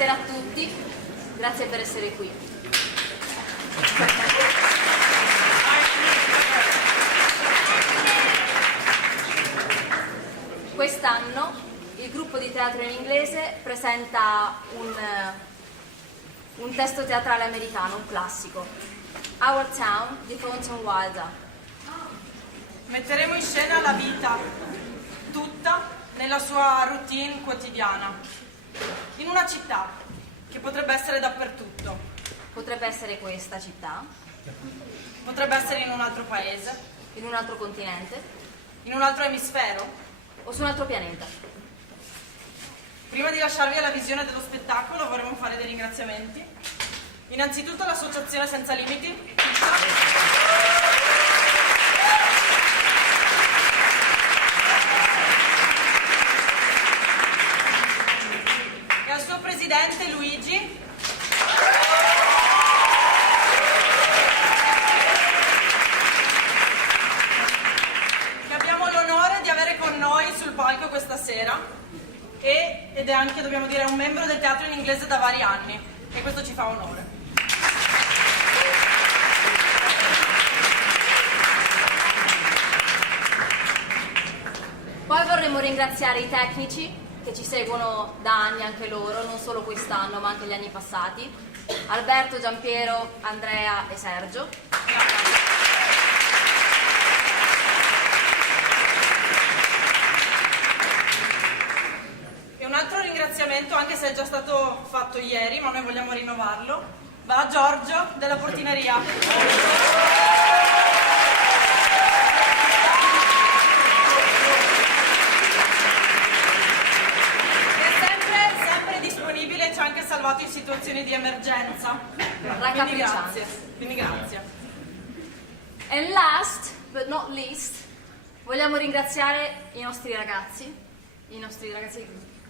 Buonasera a tutti, grazie per essere qui. Quest'anno il gruppo di teatro in inglese presenta un testo teatrale americano, un classico, Our Town di Thornton Wilder. Metteremo in scena la vita, tutta, nella sua routine quotidiana, in una città che potrebbe essere dappertutto. Potrebbe essere questa città, Potrebbe essere in un altro paese, in un altro continente in un altro emisfero. o su un altro pianeta. Prima di lasciarvi alla visione dello spettacolo vorremmo fare dei ringraziamenti. Innanzitutto all'Associazione Senza Limiti, e al suo presidente Luigi, che abbiamo l'onore di avere con noi sul palco questa sera ed è anche, dobbiamo dire, un membro del teatro in inglese da vari anni e questo ci fa onore. Poi vorremmo ringraziare i tecnici che ci seguono da anni, anche loro, non solo quest'anno ma anche gli anni passati, Alberto, Giampiero, Andrea e Sergio. E un altro ringraziamento, anche se è già stato fatto ieri, ma noi vogliamo rinnovarlo, va a Giorgio della portineria. Ci ha anche salvato in situazioni di emergenza. Quindi grazie. Quindi grazie. And last but not least, vogliamo ringraziare i nostri ragazzi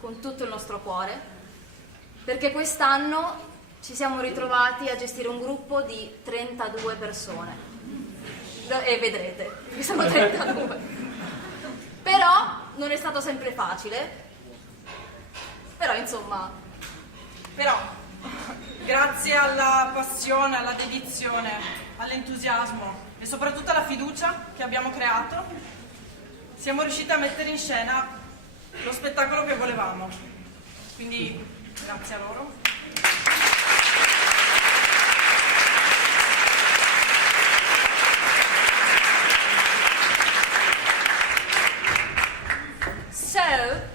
con tutto il nostro cuore, perché quest'anno ci siamo ritrovati a gestire un gruppo di 32 persone. E vedrete, ci sono 32. Però non è stato sempre facile. Però, grazie alla passione, alla dedizione, all'entusiasmo e soprattutto alla fiducia che abbiamo creato, siamo riusciti a mettere in scena lo spettacolo che volevamo. Quindi, grazie a loro. So,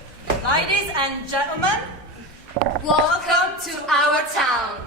Ladies and gentlemen, welcome to our town.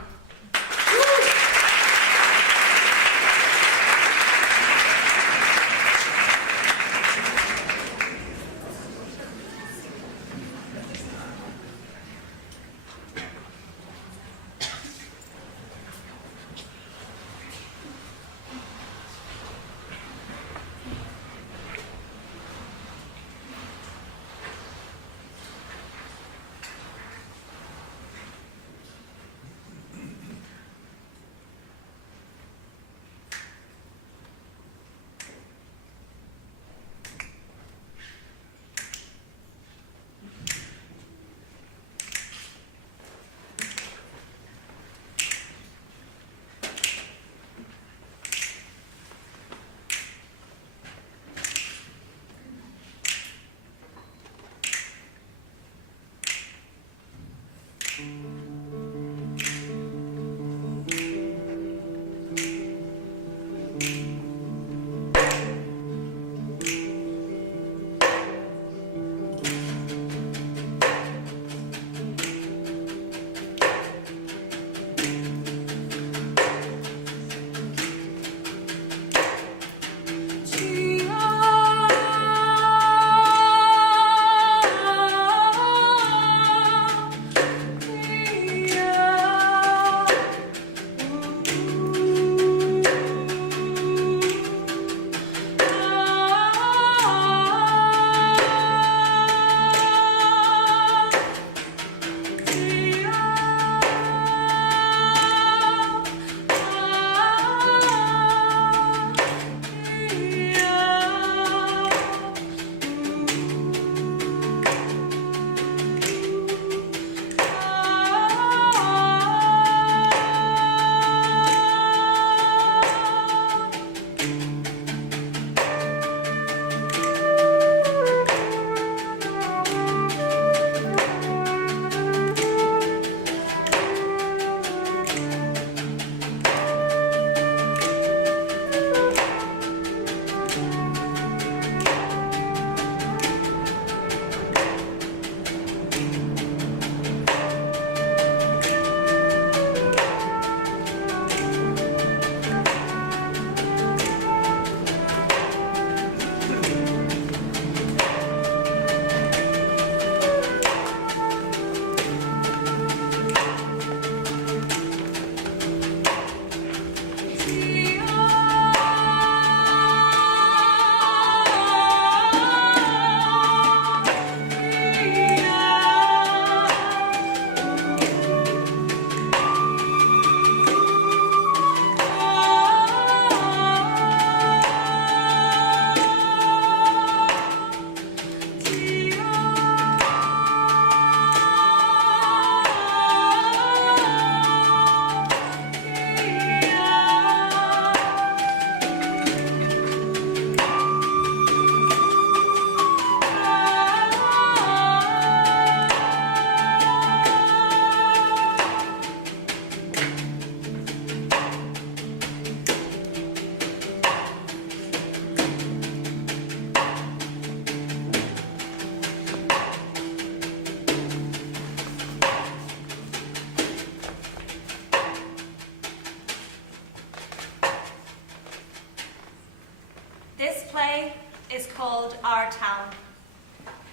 called Our Town.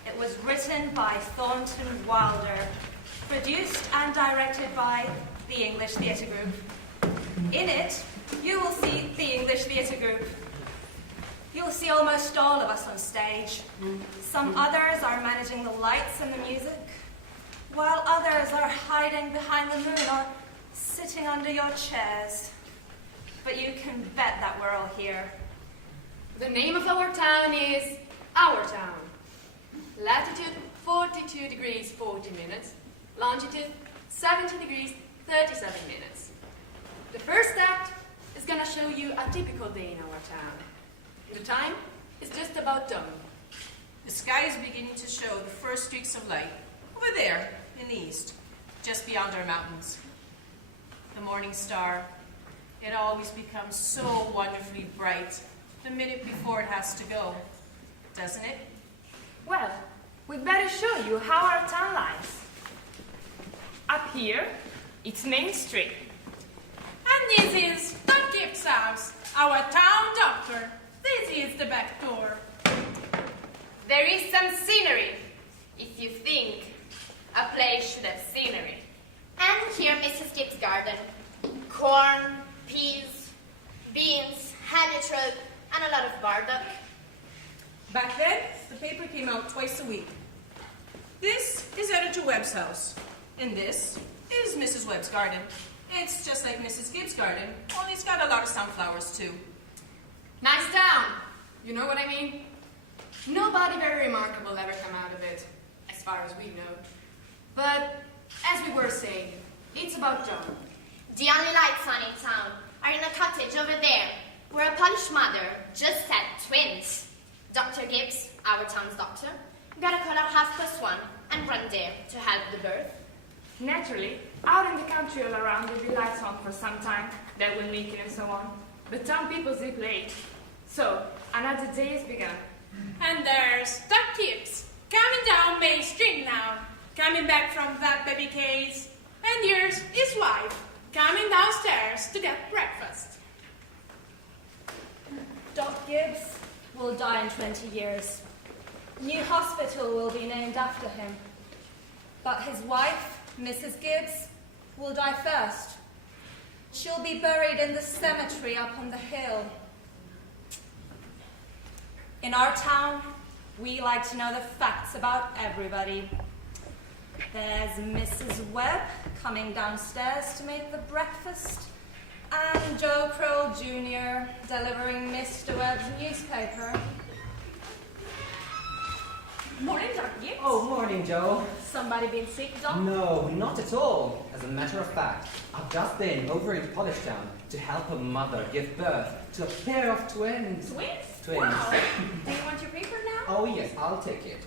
It was written by Thornton Wilder, produced and directed by the English Theatre Group. In it, you will see the English Theatre Group. You'll see almost all of us on stage. Some others are managing the lights and the music, while others are hiding behind the moon or sitting under your chairs. But you can bet that we're all here. The name of our town is Our Town. Latitude 42 degrees 40 minutes. Longitude 70 degrees 37 minutes. The first act is going to show you a typical day in our town. The time is just about done. The sky is beginning to show the first streaks of light over there in the east, just beyond our mountains. The morning star, it always becomes so wonderfully bright the minute before it has to go, doesn't it? Well, we'd better show you how our town lies. Up here, it's Main Street. And this is Doc Gibbs' house, our town doctor. This is the back door. There is some scenery, if you think a place should have scenery. And here Mrs. Gibbs' garden. Corn, peas, beans, haddock, and a lot of bardock. Back then, the paper came out twice a week. This is Editor Webb's house, and this is Mrs. Webb's garden. It's just like Mrs. Gibbs' garden, only it's got a lot of sunflowers too. Nice town, you know what I mean? Nobody very remarkable ever come out of it, as far as we know. But, as we were saying, it's about done. The only lights on in town are in a cottage over there, where a Polish mother just had twins. Dr. Gibbs, our town's doctor, got a call at 1:30 and run there to help the birth. Naturally, out in the country all around there'll be lights on for some time, that will make it and so on. But town people sleep late. So, another day has begun. And there's Doc Gibbs coming down Main Street now, coming back from that baby case. And here's his wife coming downstairs to get breakfast. Doc Gibbs will die in 20 years. New hospital will be named after him. But his wife, Mrs. Gibbs, will die first. She'll be buried in the cemetery up on the hill. In our town, we like to know the facts about everybody. There's Mrs. Webb coming downstairs to make the breakfast, and Joe Kroll Jr. delivering Mr. Webb's newspaper. Morning, Dr. Gibbs. Oh, morning, Joe. Somebody been sick, Doc? No, not at all. As a matter of fact, I've just been over in Polish Town to help a mother give birth to a pair of twins. Twins? Twins. Wow. Do you want your paper now? Oh, yes, I'll take it.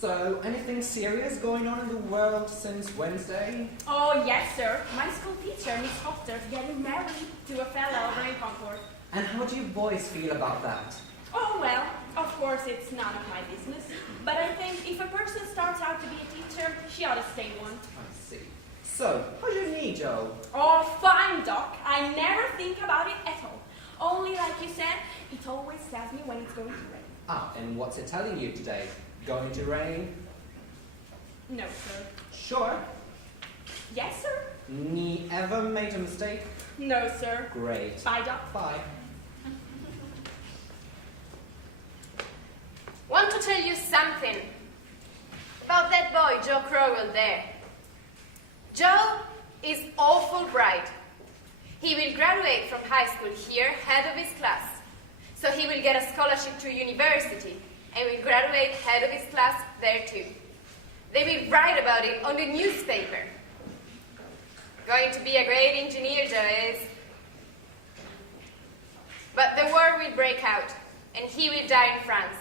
So, anything serious going on in the world since Wednesday? Oh, yes, sir. My school teacher, Miss Hofter's getting married to a fellow over in Concord. And how do you boys feel about that? Oh, well, of course it's none of my business. But I think if a person starts out to be a teacher, she ought to stay one. I see. So, how's your knee, Joe? Oh, fine, Doc. I never think about it at all. Only, like you said, it always tells me when it's going to rain. Ah, and what's it telling you today? Going to rain? No, sir. Sure. Yes, sir. Knee ever made a mistake? No, sir. Great. Bye, Doc. Bye. Want to tell you something about that boy, Joe Crowell there. Joe is awful bright. He will graduate from high school here, head of his class. So he will get a scholarship to university and will graduate head of his class there too. They will write about it on the newspaper. Going to be a great engineer, Joe is. But the war will break out and he will die in France.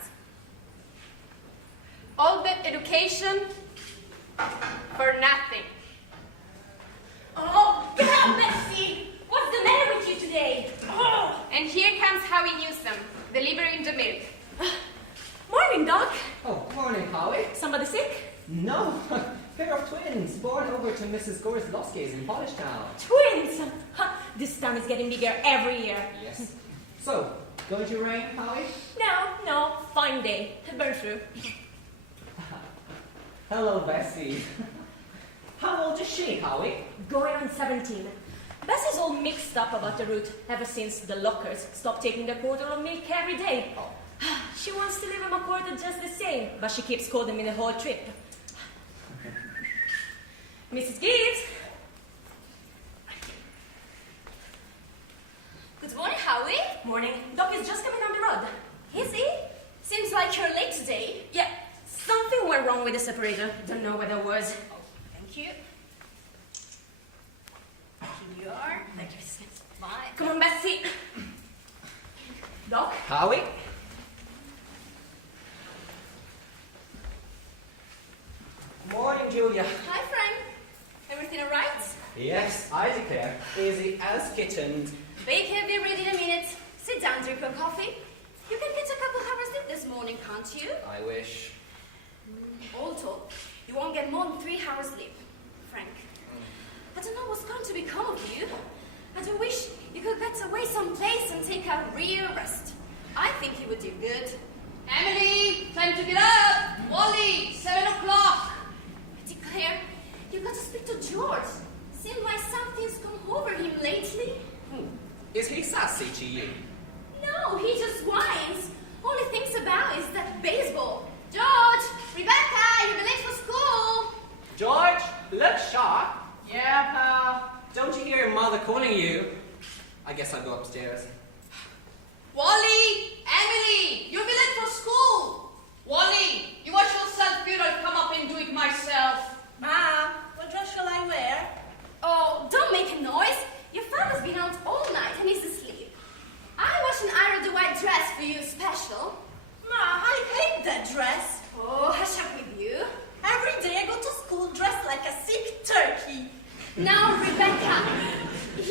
All the education for nothing. Oh, God, Bessie! What's the matter with you today? Oh. And here comes Howie Newsom, delivering the milk. Morning, Doc. Oh, morning, Howie. Somebody sick? No, pair of twins born over to Mrs. Gorzlowski's in Polish Town. Twins! This town is getting bigger every year. Yes. So, Going to rain, Howie? No, fine day. Burn through. Hello, Bessie. How old is she, Howie? Going on 17. Bessie's all mixed up about the route ever since the lockers stopped taking the quarter of milk every day. She wants to leave him a quarter just the same, but she keeps calling me the whole trip. Mrs. Gibbs! Good morning, Howie. Morning. Doc is just coming down the road. Is he? Seems like you're late today. Yeah, something went wrong with the separator. Don't know what it was. Thank you. Here you are. Bye. Come on, Bessie. Doc? Howie? Morning, Julia. Hi, Frank. Everything all right? Yes, I declare, easy as kittens. Bake will be ready in a minute. Sit down, drink your coffee. You can get a couple hours sleep this morning, can't you? I wish. All told, you won't get more than 3 hours sleep, Frank. I don't know what's going to become of you. I do wish you could get away someplace and take a real rest. I think you would do good. Emily, time to get up. Wally, 7 o'clock. I declare, you've got to speak to George. Seems like something's come over him lately. Is he sassy to you? No, he just whines. All he thinks about is that baseball. George! Rebecca, you'll be late for school. George, look sharp. Yeah, pal. Don't you hear your mother calling you? I guess I'll go upstairs. Wally, Emily, you'll be late for school. Wally, you wash yourself here. I'll come up and do it myself. Ma, what dress shall I wear? Oh, don't make a noise. Your father's been out all night and he's asleep. I wash and iron the white dress for you special. Ma, I hate that dress. Oh, hush up with you. Every day I go to school dressed like a sick turkey. Now, Rebecca,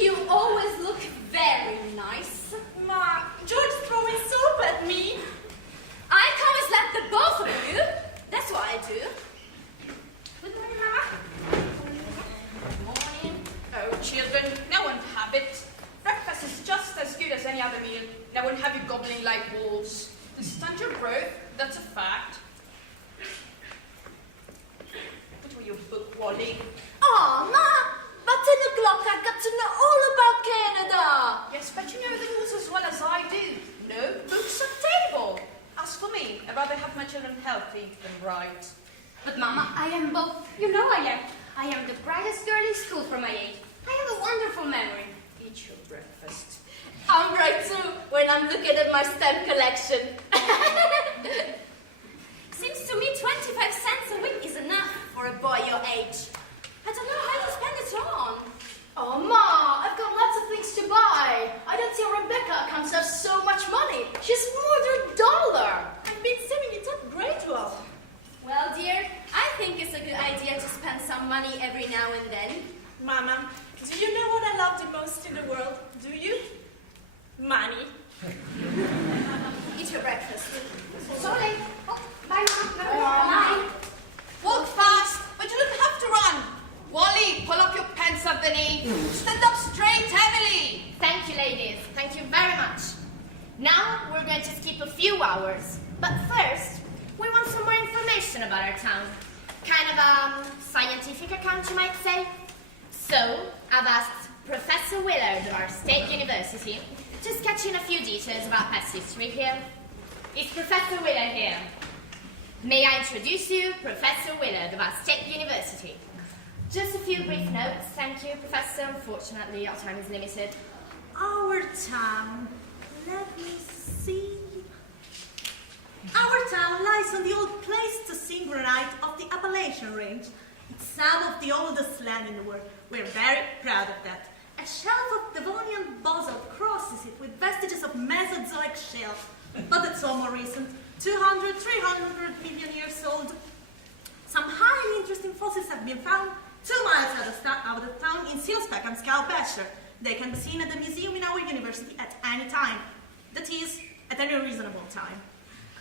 you always look very nice. Ma, George's throwing soap at me. I come and slap the both of you. That's what I do. Good morning, Mama. Good morning. Oh, children, no one have it. Breakfast is just as good as any other meal. No one have you gobbling like wolves. To stunt your growth, that's a fact. What were your book, Wally? Oh, Ma, by 10 o'clock I got to know all about Canada. Yes, but you know the rules as well as I do. No books at table. As for me, I'd rather have my children healthy than bright. But Mama, I am both. You know I am. I am the brightest girl in school for my age. I have a wonderful memory. Eat your breakfast. I'm bright too when I'm looking at my stamp collection. Seems to me 25 cents a week is enough for a boy your age. I don't know how to spend it on. Oh, Ma, I've got lots of things to buy. I don't see Rebecca comes have so much money. She's more than $1. I've been saving it up great well. Well, dear, I think it's a good idea to spend some money every now and then. Mama, do you know what I love the most in the world? Do you? Money. Eat your breakfast. Sorry. Oh, bye, Mom. Bye. Walk fast, but you don't have to run. Wally, pull up your pants up the knee. Stand up straight, Emily. Thank you, ladies. Thank you very much. Now we're going to skip a few hours. But first, we want some more information about our town. Kind of a scientific account, you might say. So, I've asked Professor Willard of our state university to sketch in a few details about past history here. Is Professor Willard here? May I introduce you, Professor Willard of our state university. Just a few brief notes, thank you, Professor. Unfortunately, our time is limited. Our town, let me see. Our town lies on the old Pleistocene granite of the Appalachian Range. It's some of the oldest land in the world. We're very proud of that. A shelf of Devonian basalt crosses it with vestiges of Mesozoic shale, but that's all more recent, 200, 300 million years old. Some highly interesting fossils have been found 2 miles out of the town in Sealspec and Scalpasher. They can be seen at the museum in our university at any time. That is, at any reasonable time.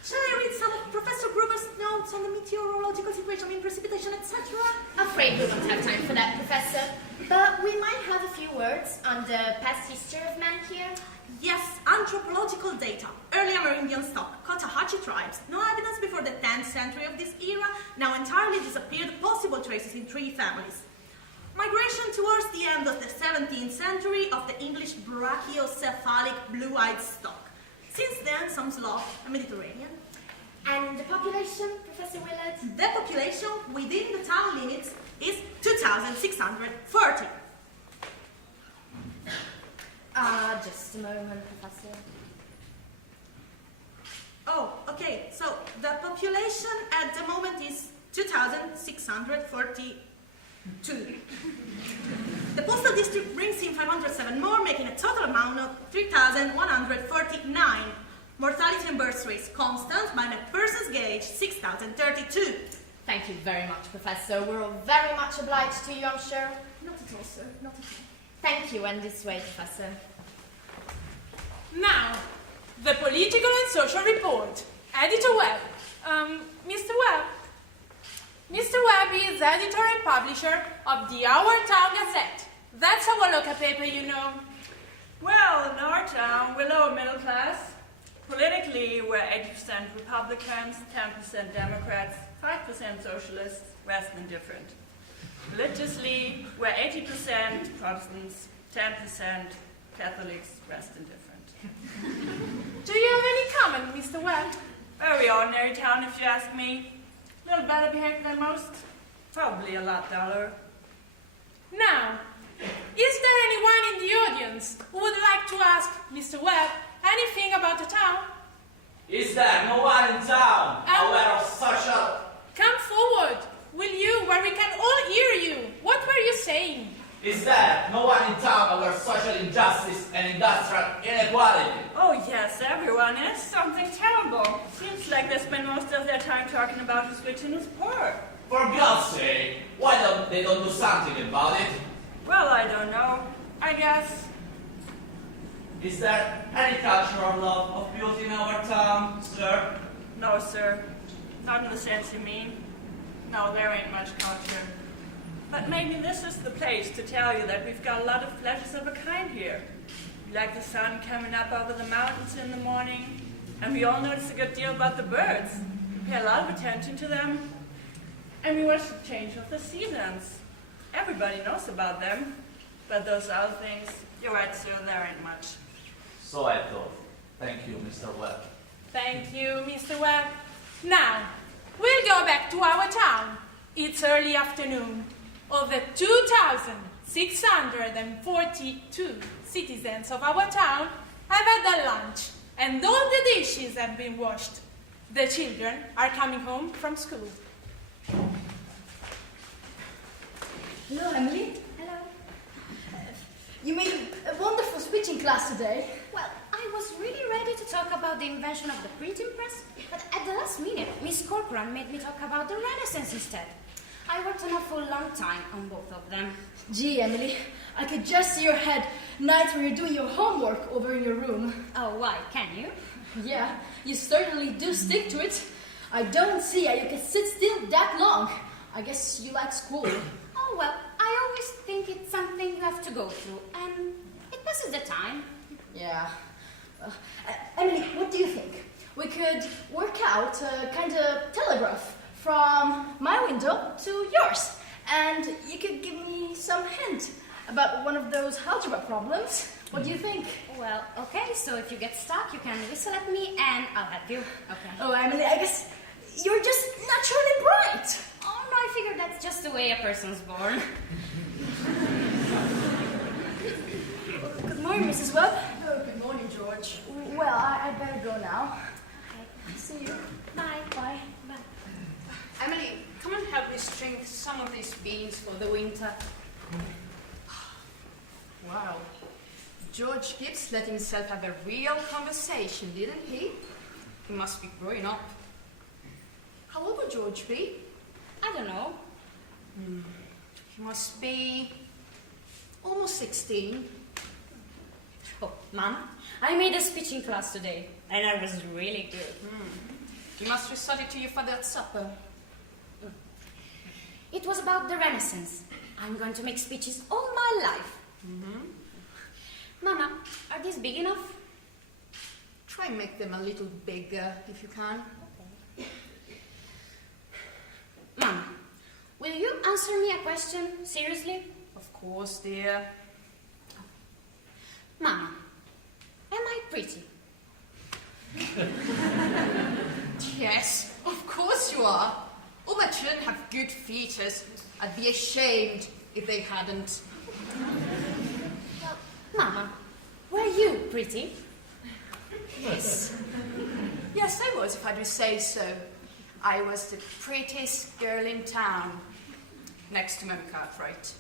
Shall I read some of Professor Gruber's notes on the meteorological situation, precipitation, etc.? Afraid we won't have time for that, Professor. But we might have a few words on the past history of man here. Yes, anthropological data. Early Amerindian stock, Cotahuasi tribes. No evidence before the 10th century of this era. Now entirely disappeared. Possible traces in 3 families. Migration towards the end of the 17th century of the English brachiocephalic blue-eyed stock. Since then, some Slav and Mediterranean. And the population, Professor Willard? The population within the town limits is 2,640. Just a moment, Professor. Oh, okay. So the population at the moment is 2,642. The postal district brings in 507 more, making a total amount of 3,149. Mortality and birth rates constant, by a person's gauge, 6,032. Thank you very much, Professor. We're all very much obliged to you, I'm sure. Not at all, sir. Not at all. Thank you, and this way, Professor. Now, the political and social report. Editor Webb. Mr. Webb. Mr. Webb is editor and publisher of the Our Town Gazette. That's our local paper, you know. Well, in our town, we're lower middle class. Politically, we're 80% Republicans, 10% Democrats, 5% Socialists, rest indifferent. Religiously, we're 80% Protestants, 10% Catholics, rest indifferent. Do you have any comment, Mr. Webb? Very ordinary town, if you ask me. A little better behaved than most. Probably a lot duller. Now, is there anyone in the audience who would like to ask Mr. Webb anything about the town? Is there no one in town aware of social... Come forward, will you, where we can all hear you. What were you saying? Is there no one in town aware of social injustice and industrial inequality? Oh yes, everyone is. Something terrible. Seems like they spend most of their time talking about who's rich and who's poor. For God's sake, why don't they do something about it? Well, I don't know. I guess. Is there any cultural love of beauty in our town, sir? No, sir. Not in the sense you mean. No, there ain't much culture. But maybe this is the place to tell you that we've got a lot of pleasures of a kind here. We like the sun coming up over the mountains in the morning, and we all notice a good deal about the birds. We pay a lot of attention to them, and we watch the change of the seasons. Everybody knows about them, but those other things, you're right, sir, there ain't much. So I thought. Thank you, Mr. Webb. Thank you, Mr. Webb. Now, we'll go back to our town. It's early afternoon. Of the 2,642 citizens of our town have had their lunch, and all the dishes have been washed. The children are coming home from school. Hello, Emily. Hello. You made a wonderful speech in class today. Well, I was really ready to talk about the invention of the printing press, but at the last minute, Miss Corcoran made me talk about the Renaissance instead. I worked an awful long time on both of them. Gee, Emily, I could just see your head nights when you're doing your homework over in your room. Oh, why? Can you? Yeah, you certainly do stick to it. I don't see how you can sit still that long. I guess you like school. Oh, well, I always think it's something you have to go through, and it passes the time. Yeah. Emily, what do you think? We could work out a kind of telegraph from my window to yours, and you could give me some hint about one of those algebra problems. What do you think? Well, okay, so if you get stuck, you can whistle at me, and I'll help you. Okay. Oh, Emily, I guess you're just naturally bright. Oh, no, I figure that's just the way a person's born. Good morning, Mrs. Webb. Oh, good morning, George. Well, I'd better go now. Okay. See you. Bye. Bye. Bye. Emily, come and help me string some of these beans for the winter. Wow. George Gibbs let himself have a real conversation, didn't he? He must be growing up. How old would George be? I don't know. He must be almost 16. Oh, Mom, I made a speech in class today, and I was really good. You must recite it to your father at supper. It was about the Renaissance. I'm going to make speeches all my life. Mama, are these big enough? Try and make them a little bigger, if you can. Mama, will you answer me a question seriously? Of course, dear. Mama, am I pretty? Yes, of course you are. All my children have good features. I'd be ashamed if they hadn't. Mama, were you pretty? Yes. Yes, I was, if I do say so. I was the prettiest girl in town. Next to Mary Cartwright.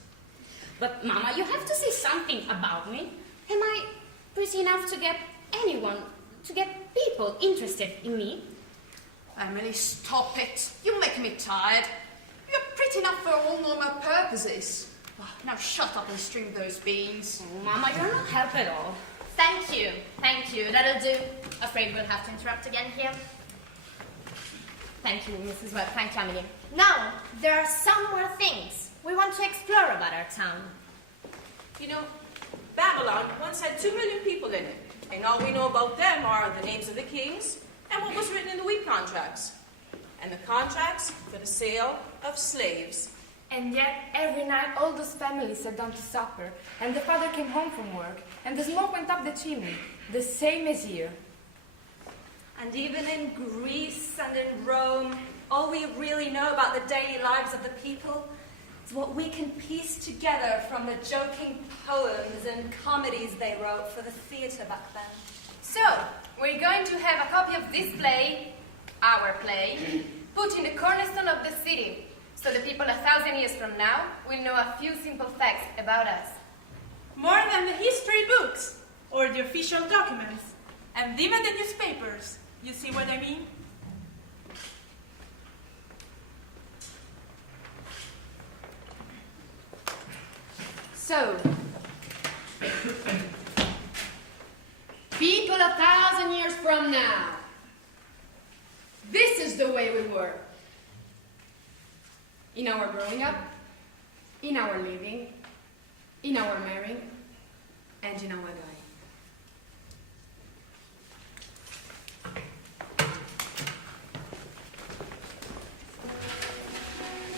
But Mama, you have to say something about me. Am I pretty enough to get anyone, to get people interested in me? Emily, stop it. You make me tired. You're pretty enough for all normal purposes. Oh, now shut up and stream those beans. Oh, Mama, you're not help at all. Thank you. That'll do. Afraid we'll have to interrupt again here. Thank you, Mrs. Webb. Thank you, Emily. Now, there are some more things we want to explore about our town. You know, Babylon once had 2 million people in it, and all we know about them are the names of the kings and what was written in the wheat contracts, and the contracts for the sale of slaves. And yet, every night, all those families sat down to supper, and the father came home from work, and the smoke went up the chimney, the same as here. And even in Greece and in Rome, all we really know about the daily lives of the people is what we can piece together from the joking poems and comedies they wrote for the theatre back then. So, we're going to have a copy of this play, our play, put in the cornerstone of the city, so the people 1,000 years from now will know a few simple facts about us. More than the history books, or the official documents, and even the newspapers. You see what I mean? So, people 1,000 years from now, this is the way we were. In our growing up, in our living, in our marrying, and in our dying.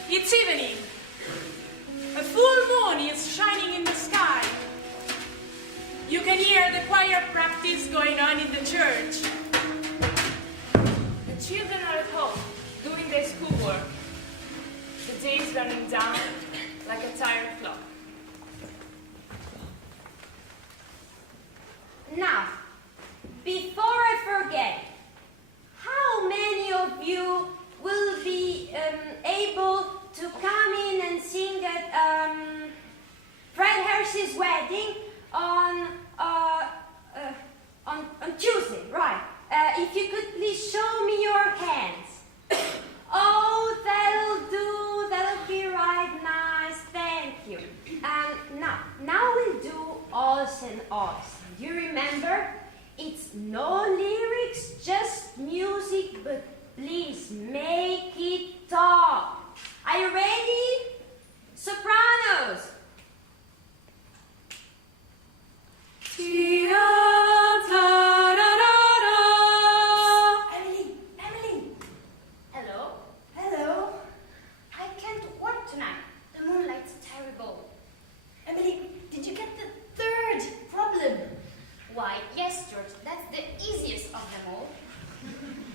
It's evening. A full moon is shining in the sky. You can hear the choir practice going on in the church. The children are at home, doing their schoolwork. The day is running down like a tired clock. Now, before I forget, how many of you will be able to come in and sing at Fred Harris's wedding on Tuesday, right? If you could please show me your hands. Oh, that'll be right, nice, thank you. Now we'll do alls and alls. You remember, it's no lyrics, just music, but please make it talk. Are you ready? Sopranos. Emily. Hello. I can't work tonight. The moonlight's terrible. Emily, did you get the third problem? Why, yes, George, that's the easiest of them all.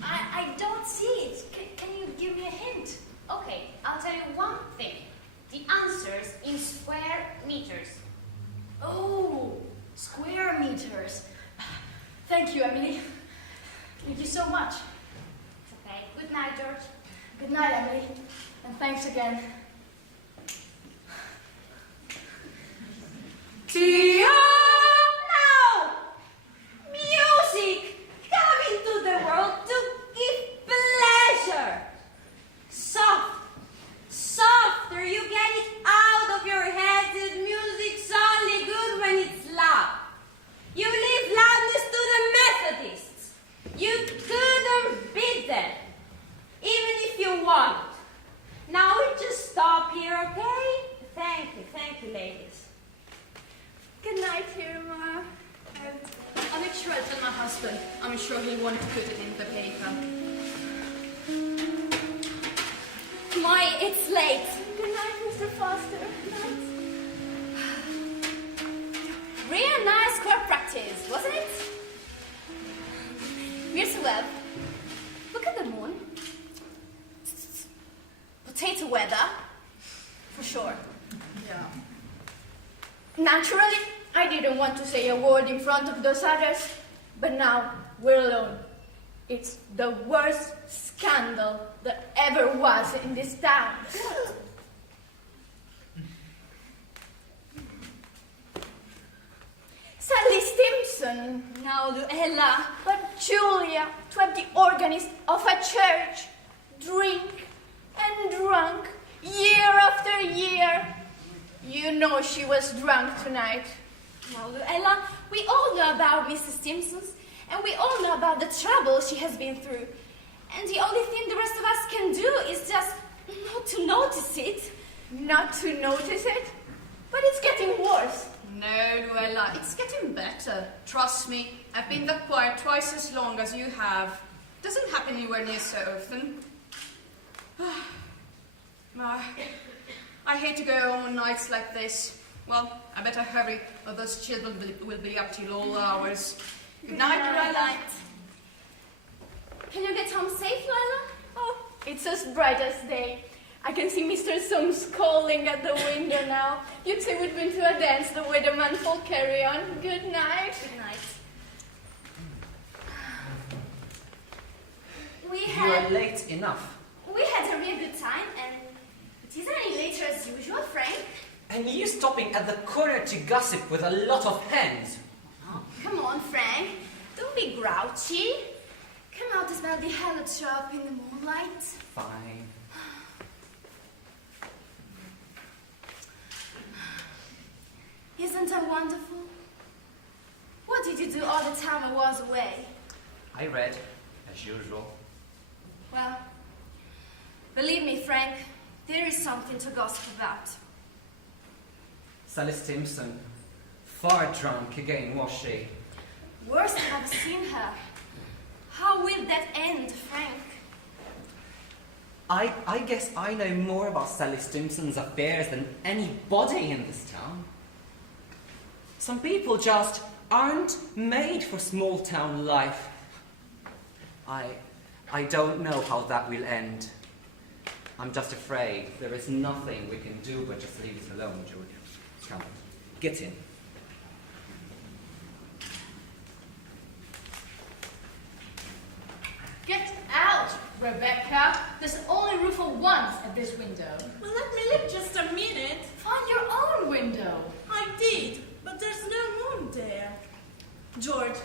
I don't see it. Can you give me a hint? Okay, I'll tell you one thing. The answer's in square meters. Oh, square meters. Thank you, Emily. Thank you so much. Okay, good night, George. Good night, Emily. And thanks again. Now! Music! Come into the world to give pleasure. Softer, you get it out of your head that music's only good when it's loud. You leave loudness to the Methodists. You couldn't beat them. ladies. Good night, Irma. I'll make sure I tell my husband. I'm sure he'll want to put it in the paper. My, it's late. Good night, Mr. Foster. Good night. Real nice square practice, wasn't it? Mr. Webb, look at the moon. Potato weather, for sure. Yeah. Naturally, I didn't want to say a word in front of those others, but now we're alone. It's the worst scandal that ever was in this town. Sally Stimson, now Ella, but Julia, to have the organist of a church, drink and drunk, year after year. You know she was drunk tonight. Now, Ella, we all know about Mrs. Stimson's, and we all know about the trouble she has been through. And the only thing the rest of us can do is just not to notice it. Not to notice it? But it's getting worse. No, Luella, it's getting better. Trust me, I've been in the choir twice as long as you have. Doesn't happen anywhere near so often. I hate to go home on nights like this. Well, I better hurry, or those children will be up till all hours. Good night, Luella. Can you get home safe, Lila? Oh, it's as bright as day. I can see Mr. Soames calling at the window now. You'd say we'd been to a dance the way the man will carry on. Good night. Good night. You are late enough. We had a real good time, and it isn't any later as usual, Frank. And you stopping at the corner to gossip with a lot of hens. Oh, come on, Frank. Don't be grouchy. Come out to smell the heliotrope in the moonlight. Fine. Isn't that wonderful? What did you do all the time I was away? I read, as usual. Well, believe me, Frank, there is something to gossip about. Sally Stimson, far drunk again, was she? Worse than I've seen her. How will that end, Frank? I guess I know more about Sally Stimson's affairs than anybody in this town. Some people just aren't made for small town life. I don't know how that will end. I'm just afraid there is nothing we can do but just leave it alone, Julia. Come on, get in. Get out, Rebecca. There's only room for one at this window. Well, let me look just a minute. Find your own window. I did, but there's no moon there. George,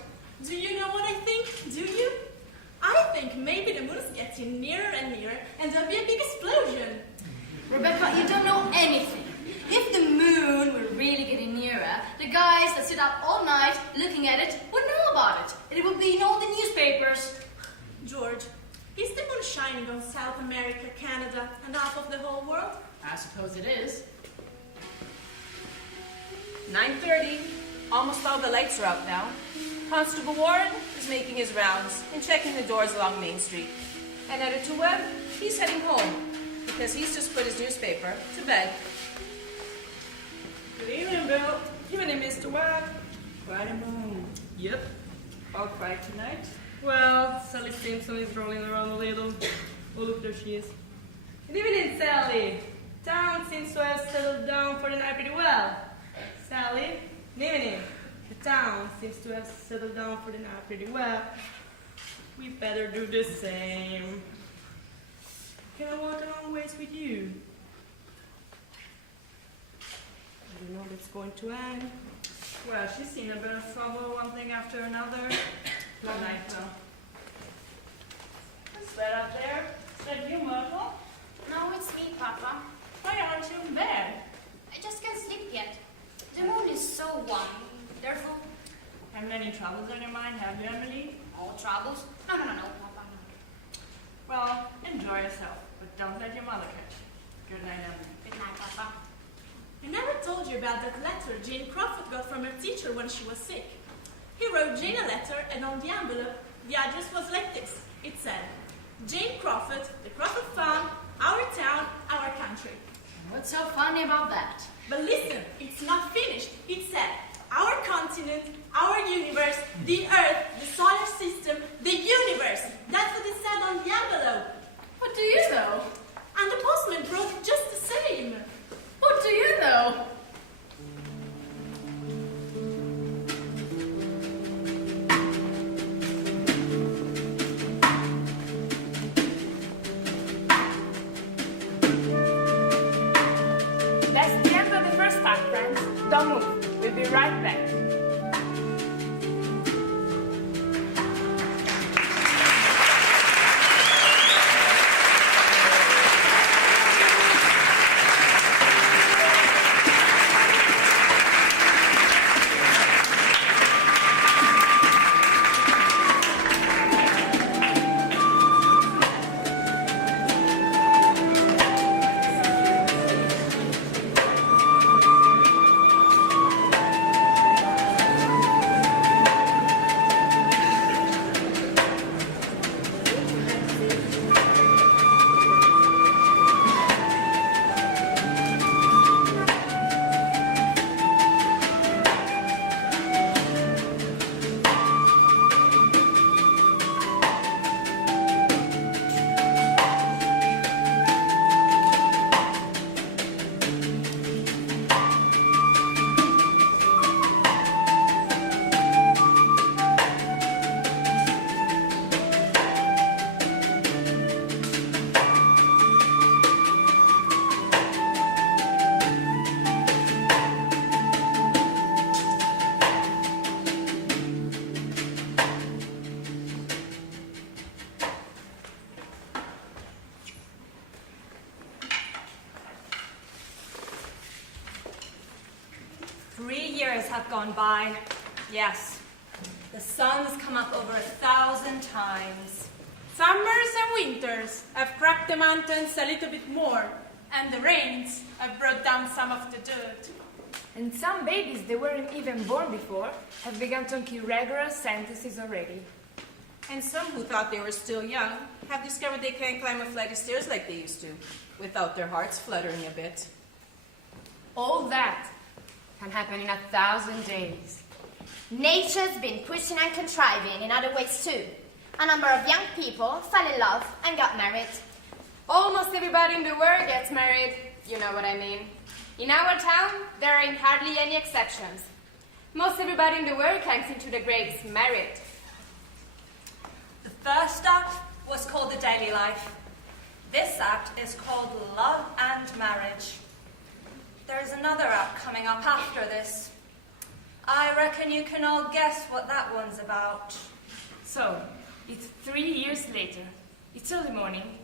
do you know what I think? Do you? I think maybe the moon is getting nearer and nearer, and there'll be a big explosion. Rebecca, you don't know anything. If the moon were really getting nearer, the guys that sit up all night looking at it would know about it. It would be in all the newspapers. George, is the moon shining on South America, Canada, and half of the whole world? I suppose it is. 9:30. Almost all the lights are out now. Constable Warren is making his rounds and checking the doors along Main Street. And Editor Webb, he's heading home because he's just put his newspaper to bed. Good evening, Bill. Evening, Mr. Webb. Quite a moon. Yep. All quiet tonight. Well, Sally Stimson is rolling around a little. Oh, look, there she is. Good evening, Sally. Town seems to have settled down for the night pretty well. Sally, good evening. The town seems to have settled down for the night pretty well. We better do the same. Can I walk a long ways with you? I don't know if it's going to end. Well, she's seen a bit of trouble, one thing after another. Good night, though. What's that up there? Is that you, Myrtle? No, it's me, Papa. Why aren't you in bed? I just can't sleep yet. The moon is so warm. Therefore, Have any troubles on your mind, have you, Emily? all troubles. No, Papa, no. Well, enjoy yourself, but don't let your mother catch you. Good night, Emily. Good night, Papa. I never told you about that letter Jane Crawford got from her teacher when she was sick. He wrote Jane a letter, and on the envelope, the address was like this. It said, Jane Crawford, the Crawford farm, our town, our country. What's so funny about that? But listen, it's not finished. It said, our continent, our universe, the Earth, the solar system, the universe. That's what it said on the envelope. What do you know? And the postman wrote it just the same. What do you know? That's the end of the first act, friends. Don't move. We'll be right back. Have gone by. Yes, the sun's come up over 1,000 times. Summers and winters have cracked the mountains a little bit more, and the rains have brought down some of the dirt. And some babies that weren't even born before have begun talking regular sentences already. And some who thought they were still young have discovered they can't climb a flight of stairs like they used to, without their hearts fluttering a bit. All that can happen in 1,000 days. Nature's been pushing and contriving in other ways too. A number of young people fell in love and got married. Almost everybody in the world gets married, you know what I mean. In our town, there ain't hardly any exceptions. Most everybody in the world climbs into the graves married. The first act was called the daily life. This act is called love and marriage. There's another act coming up after this. I reckon you can all guess what that one's about. So, it's 3 years later. It's early morning.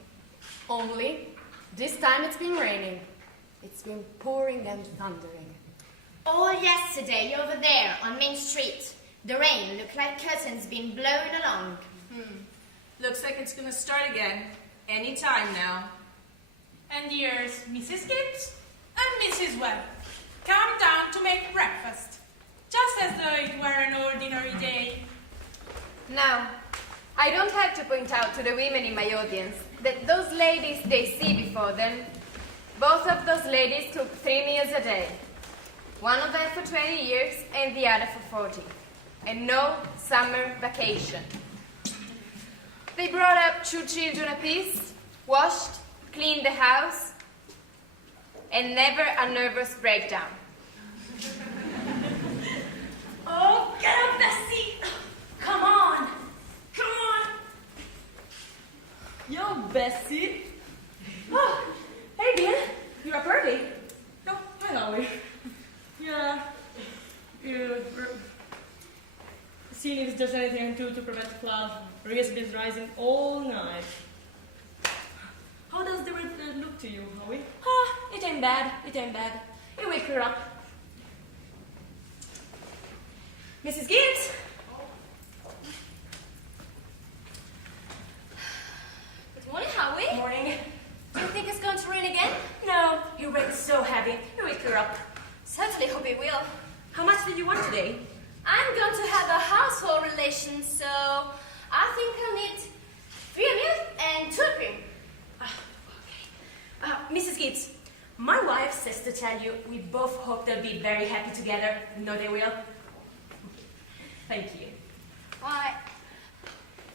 Only, this time it's been raining. It's been pouring and thundering. All yesterday over there on Main Street, the rain looked like curtains being blown along. Looks like it's gonna start again, any time now. And here's Mrs. Gibbs and Mrs. Webb come down to make breakfast, just as though it were an ordinary day. Now, I don't have to point out to the women in my audience that those ladies they see before them, both of those ladies cook 3 meals a day. One of them for 20 years and the other for 40. And no summer vacation. They brought up 2 children apiece, washed, cleaned the house, and never a nervous breakdown. Oh, get up, Bessie! Come on! Come on! Yo, Bessie. Oh, hey, Bill. You're up early. No, I know it. Yeah. Seeing if there's anything I can do to prevent the cloud. Ria's been rising all night. How does the red look to you, Howie? It ain't bad. It ain't bad. You wake her up. Mrs. Gibbs? Good morning, Howie. Morning. Do you think it's going to rain again? No, it rains so heavy. You wake clear up. Certainly hope it will. How much did you want today? I'm going to have a household relation, so I think I'll need 3 milk and 2 cream. Mrs. Gibbs, my wife says to tell you we both hope they'll be very happy together. No, they will. Thank you. Why?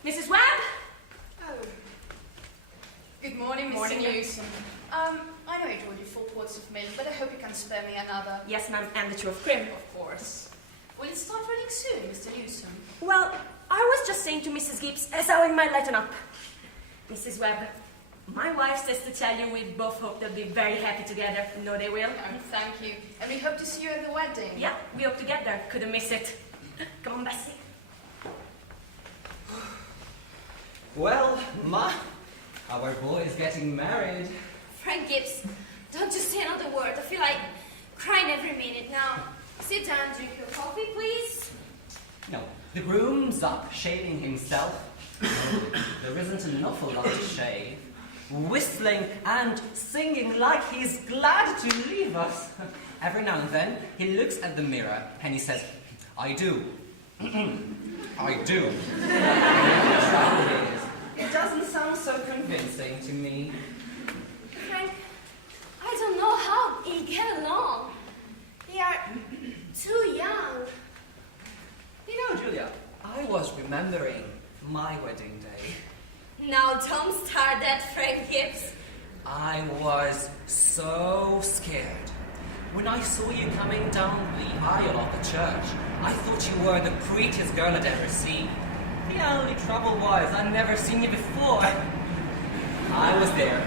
Mrs. Webb? Oh. Good morning, Mr. Morning. Newsom. I know I told you 4 quarts of milk, but I hope you can spare me another. Yes, ma'am, and the 2 of cream. Of course. Will it start running soon, Mr. Newsom? Well, I was just saying to Mrs. Gibbs as I might lighten up. Mrs. Webb, my wife says to tell you we both hope they'll be very happy together. No, they will. Oh, thank you. And we hope to see you at the wedding. Yeah, we hope to get there. Couldn't miss it. Come on, Bessie. Well, our boy is getting married. Frank Gibbs, don't you say another word. I feel like crying every minute now. Sit down, drink your coffee, please. No, the groom's up shaving himself. There isn't an awful lot to shave. Whistling and singing like he's glad to leave us. Every now and then, he looks at the mirror and he says, I do. I do. The trouble is, it doesn't sound so convincing to me. Frank, I don't know how he'll get along. They are too young. You know, Julia, I was remembering my wedding day. Now don't start that, Frank Gibbs. I was so scared. When I saw you coming down the aisle of the church, I thought you were the prettiest girl I'd ever seen. The only trouble was I'd never seen you before. I was there,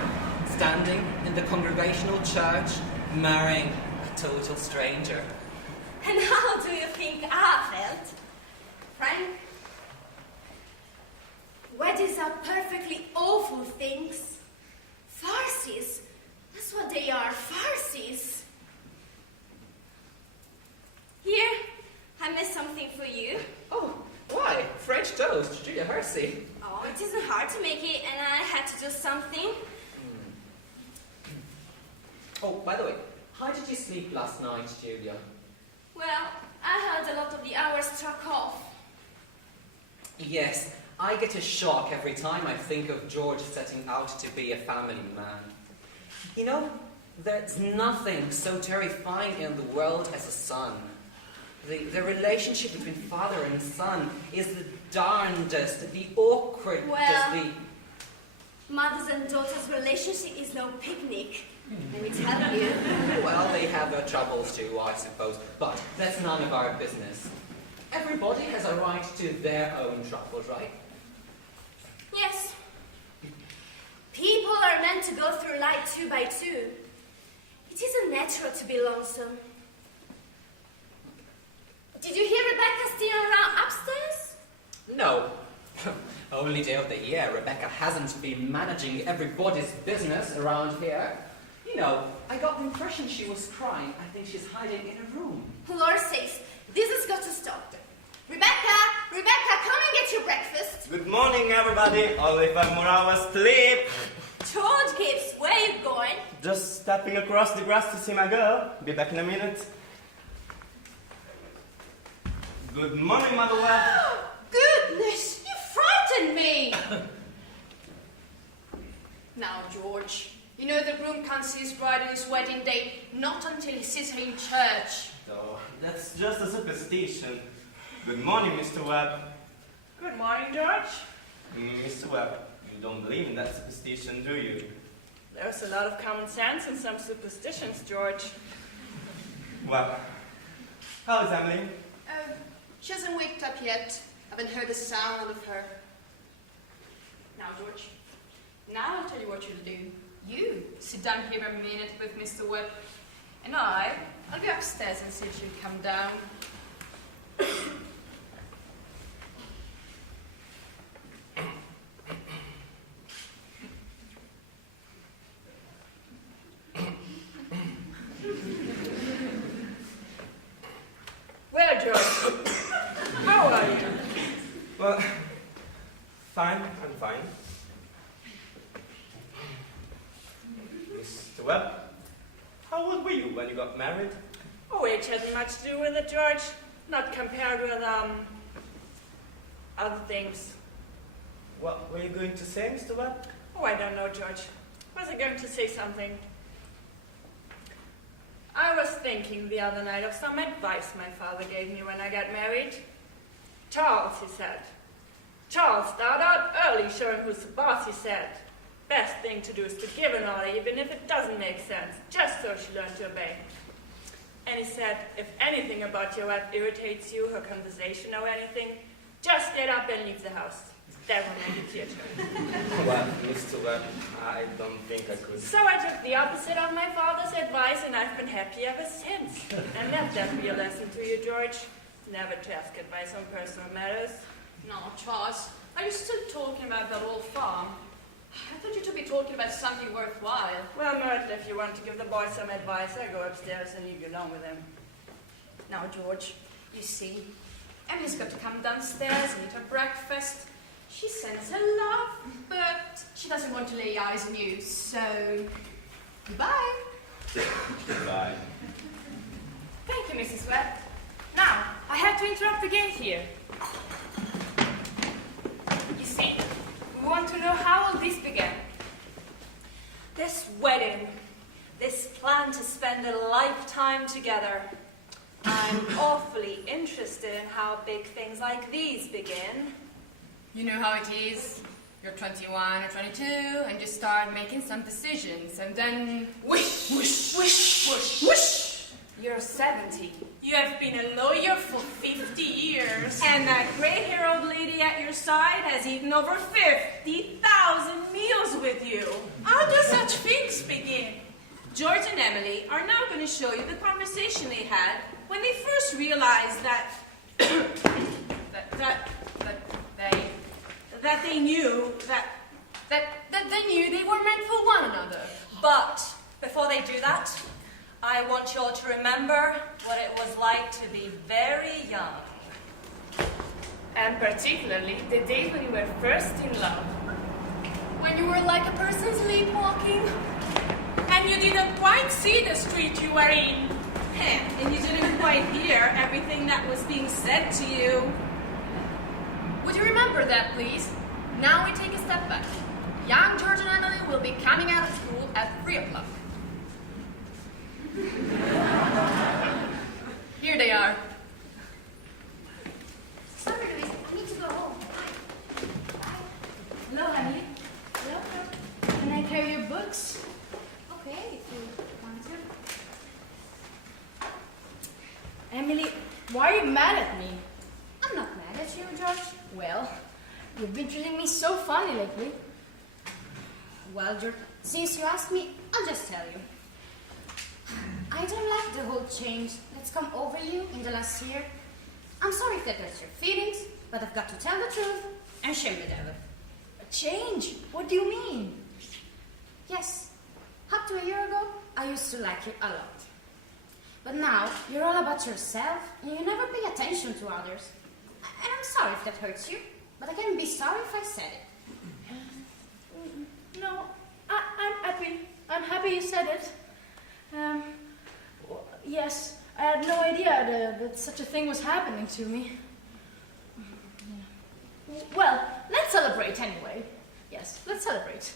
standing in the congregational church, marrying a total stranger. And how do you think I felt? Frank, weddings are perfectly awful things. Farces. That's what they are, farces. Here, I made something for you. Oh, why? French toast, Julia Hersey. Oh, it isn't hard to make it, and I had to do something. Oh, by the way, how did you sleep last night, Julia? Well, I had a lot of the hours struck off. Yes, I get a shock every time I think of George setting out to be a family man. You know, there's nothing so terrifying in the world as a son. The relationship between father and son is the darndest, the awkwardest, Well, mothers and daughters' relationship is no picnic. Let me tell you. Well, they have their troubles too, I suppose, but that's none of our business. Everybody has a right to their own troubles, right? Yes. People are meant to go through life 2 by 2. It isn't natural to be lonesome. Did you hear Rebecca stealing around upstairs? No. Only day of the year, Rebecca hasn't been managing everybody's business around here. You know, I got the impression she was crying. I think she's hiding in a room. Lord sakes, this has got to stop. Rebecca! Rebecca, come and get your breakfast. Good morning, everybody. Only 5 more hours to sleep. George Gibbs, where are you going? Just stepping across the grass to see my girl. Be back in a minute. Good morning, Mother Webb. Goodness, you frightened me! Now, George, you know the groom can't see his bride on his wedding day, not until he sees her in church. Oh, that's just a superstition. Good morning, Mr. Webb. Good morning, George. Mr. Webb, you don't believe in that superstition, do you? There's a lot of common sense in some superstitions, George. Well, how is Emily? Oh, she hasn't waked up yet. Haven't heard a sound of her. Now, George, now I'll tell you what you'll do. You sit down here a minute with Mr. Webb, and I'll be upstairs and see if she'll come down. Well, George, how are you? Well, fine, I'm fine. Mr. Webb, how would old were you when you got married? Oh, age hasn't much to do with it, George. Not compared with, other things. What were you going to say, Mr. Webb? Oh, I don't know, George. Was I going to say something? I was thinking the other night of some advice my father gave me when I got married. Charles, he said. Charles, start out early showing who's the boss, he said. Best thing to do is to give an order, even if it doesn't make sense, just so she learned to obey. And he said, if anything about your wife irritates you, her conversation or anything, just get up and leave the house. That will make it clear to her. Well, Mr. Webb, I don't think I could. So I took the opposite of my father's advice, and I've been happy ever since. And let that be a lesson to you, George. Never to ask advice on personal matters. No, Charles, are you still talking about that old farm? I thought you to be talking about something worthwhile. Well, Myrtle, if you want to give the boy some advice, I go upstairs and leave you alone with him. Now, George, you see, Emily's got to come downstairs and eat her breakfast. She sends her love, but she doesn't want to lay eyes on you, so goodbye. Goodbye. Thank you, Mrs. Webb. Now, I have to interrupt again here. You see, we want to know how all this began. This wedding, this plan to spend a lifetime together. I'm awfully interested in how big things like these begin. You know how it is. You're 21 or 22, and you start making some decisions, and then whoosh, whoosh, whoosh, whoosh, whoosh. You're 70. You have been a lawyer for 50 years. And that gray-haired old lady at your side has eaten over 50,000 meals with you. How do such things begin? George and Emily are now going to show you the conversation they had when they first realized that they knew they were meant for one another. But before they do that, I want you all to remember what it was like to be very young. And particularly the days when you were first in love. When you were like a person sleepwalking. And you didn't quite see the street you were in. And you didn't quite hear everything that was being said to you. Would you remember that, please? Now we take a step back. Young George and Emily will be coming out of school at 3 o'clock. Here they are. Sorry, Louise, I need to go home. Bye. Hello, Emily. Hello. Can I carry your books? Okay, if you want to. Emily, why are you mad at me? I'm not mad at you, George. Well, you've been treating me so funny lately. Well, George, since you asked me, I'll just tell you. I don't like the whole change that's come over you in the last year. I'm sorry if that hurts your feelings, but I've got to tell the truth and shame the devil. A change? What do you mean? Yes, up to a year ago, I used to like you a lot. But now, you're all about yourself, and you never pay attention to others. And I'm sorry if that hurts you, but I can be sorry if I said it. No, I'm happy. I'm happy you said it. Yes, I had no idea that such a thing was happening to me. Well, let's celebrate anyway. Yes, let's celebrate.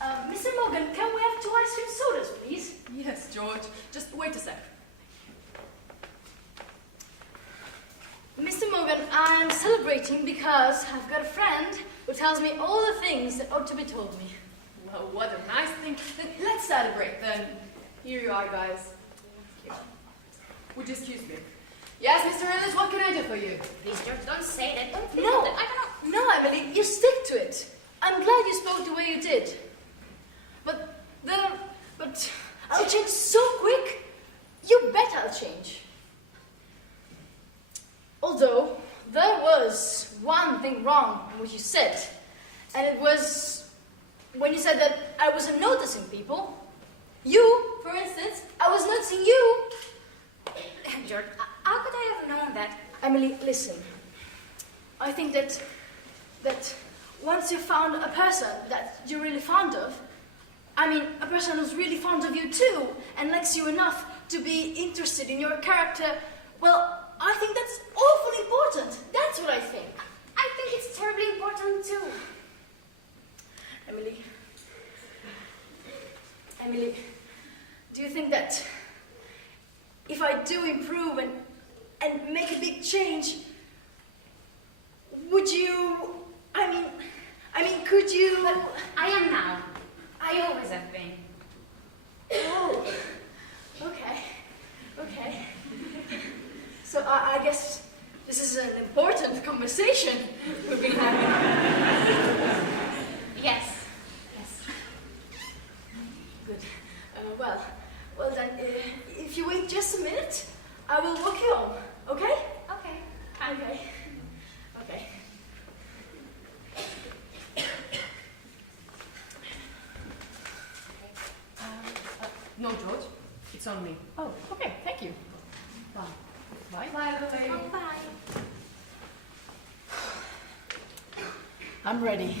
Mr. Morgan, can we have 2 ice cream sodas, please? Yes, George. Just wait a sec. Mr. Morgan, I'm celebrating because I've got a friend who tells me all the things that ought to be told me. Well, what a nice thing. Then let's celebrate then. Here you are, guys. Would you excuse me? Yes, Mr. Ellis, what can I do for you? Please, George, don't say that. Don't think No, of that. I don't know. No, Emily, you stick to it. I'm glad you spoke the way you did. But I'll change so quick. You bet I'll change. Although, there was one thing wrong in what you said. And it was when you said that I wasn't noticing people. You, for instance, I was noticing you. George, how could I have known that? Emily, listen. I think that once you found a person that you're really fond of, I mean, a person who's really fond of you too, and likes you enough to be interested in your character, well, I think that's awfully important. That's what I think. I think it's terribly important too. Emily, do you think that if I do improve and make a big change, would you, could you... But I am now. I always have been. Oh, okay. So I guess this is an important conversation we've been having. Yes. Good. Well then, if you wait just a minute, I will walk you home, okay? Okay. No, George. It's on me. Oh, okay, thank you. Bye. Bye. Bye. I'm ready.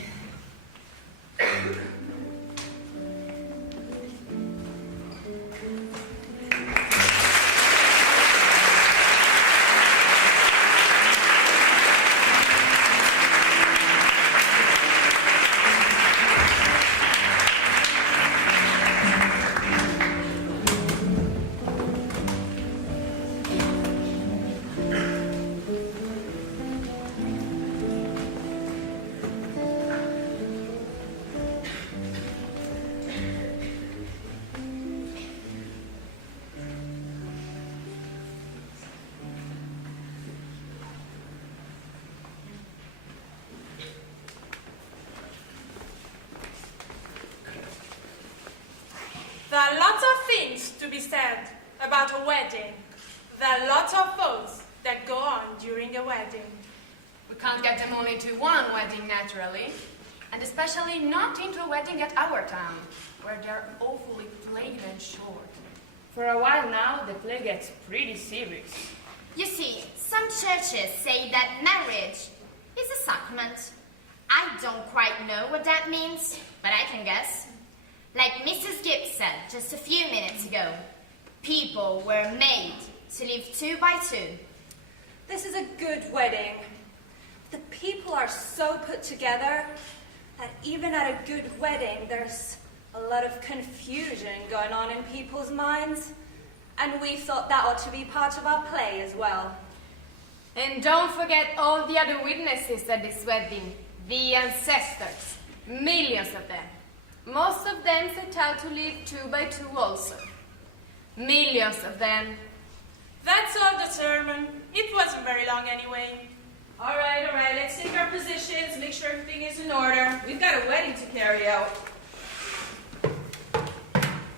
There are lots of things to be said about a wedding. There are lots of faults that go on during a wedding. We can't get them only to one wedding naturally, and especially not into a wedding at our town, where they're awfully plain and short. For a while now, the play gets pretty serious. You see, some churches say that marriage is a sacrament. I don't quite know what that means, but I can guess. Like Mrs. Gibbs said just a few minutes ago, people were made to live 2 by 2. This is a good wedding. The people are so put together that even at a good wedding, there's a lot of confusion going on in people's minds. And we thought that ought to be part of our play as well. And don't forget all the other witnesses at this wedding, the ancestors, millions of them. Most of them set out to live 2 by 2 also. Millions of them. That's all the sermon. It wasn't very long anyway. All right, let's take our positions, make sure everything is in order. We've got a wedding to carry out.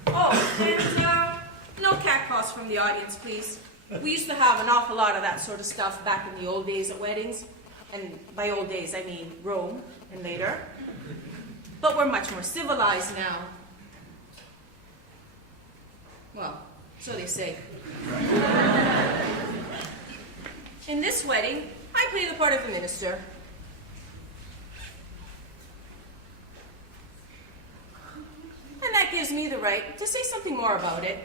Oh, and no cat calls from the audience, please. We used to have an awful lot of that sort of stuff back in the old days at weddings. And by old days, I mean Rome and later. But we're much more civilized now. Well, so they say. In this wedding, I play the part of a minister. And that gives me the right to say something more about it.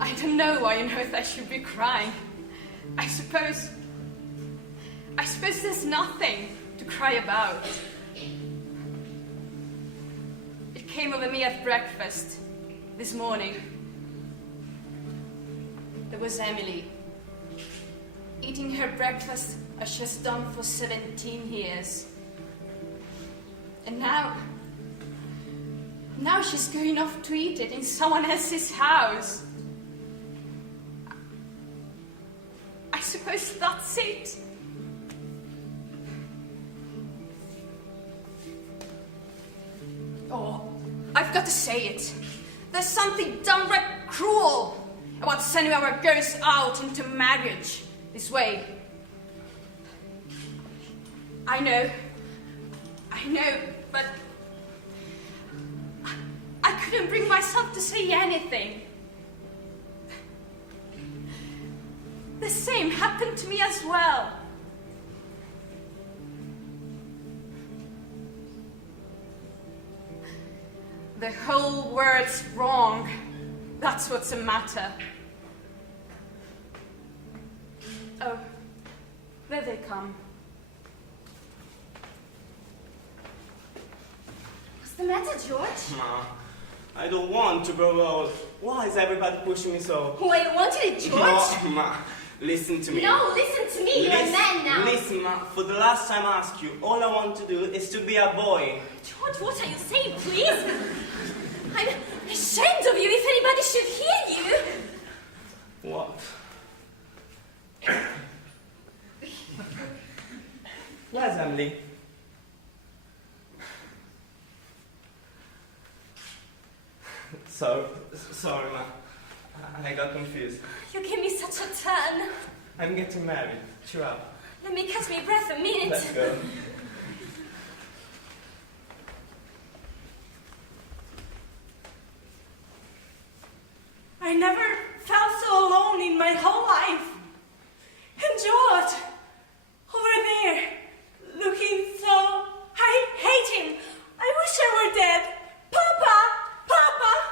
I don't know why on earth I should be crying. I suppose there's nothing to cry about. It came over me at breakfast this morning. There was Emily, eating her breakfast as she has done for 17 years. And now she's going off to eat it in someone else's house. I suppose that's it. Oh, I've got to say it. There's something downright cruel about sending our girls out into marriage this way. I know, but I couldn't bring myself to say anything. The same happened to me as well. The whole world's wrong. That's what's the matter. Oh, there they come. What's the matter, George? Ma, I don't want to grow old. Why is everybody pushing me so? Why you wanted it, George? No, Ma, listen to me. No, listen to me. You're a man now. Listen, Ma, for the last time I ask you, all I want to do is to be a boy. George, what are you saying, please? I'm ashamed of you if anybody should hear you. What? Where's Emily? Sorry, Ma. I got confused. You gave me such a turn. I'm getting married. Cheer up. Let me catch my breath a minute. Let's go. I never felt so alone in my whole life. And George, over there, looking so... I hate him. I wish I were dead. Papa!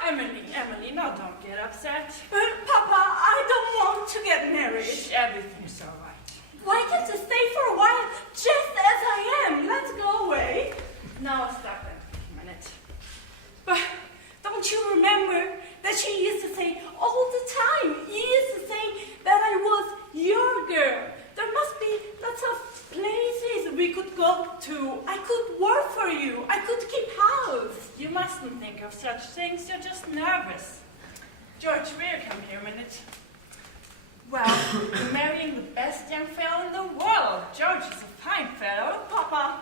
Emily, now don't get upset. Papa, I don't want to get married. Shh, everything's all right. Why can't you stay for a while, just as I am? Let's go away. Now stop that for a minute. But don't you remember that she used to say all the time? You used to say that I was your girl. There must be lots of places we could go to. I could work for you. I could keep house. You mustn't think of such things. You're just nervous. George, will you come here a minute? Well, you're marrying the best young fellow in the world. George is a fine fellow. Papa.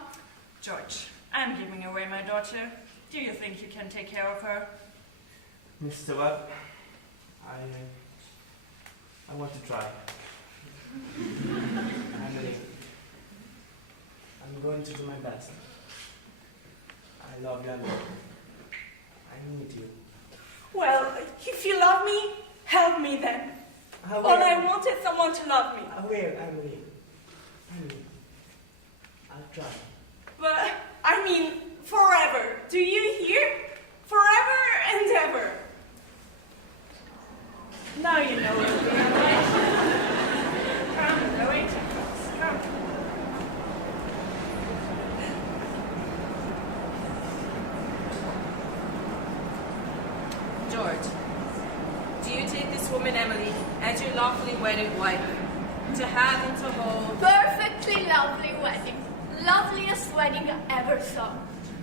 George, I'm giving away my daughter. Do you think you can take care of her? Mr. Webb, I want to try. Emily, I'm going to do my best. I love you, Emily. I need you. Well, if you love me, help me then. I will. All I want is someone to love me. I will, Emily. Emily, I'll try. But, I mean, forever. Do you hear? Forever and ever. Now you know it'll be all right. Come, Louis. Come. George, do you take this woman, Emily, as your lawfully wedded wife, to have and to hold? Perfectly lovely wedding. Loveliest wedding I ever saw.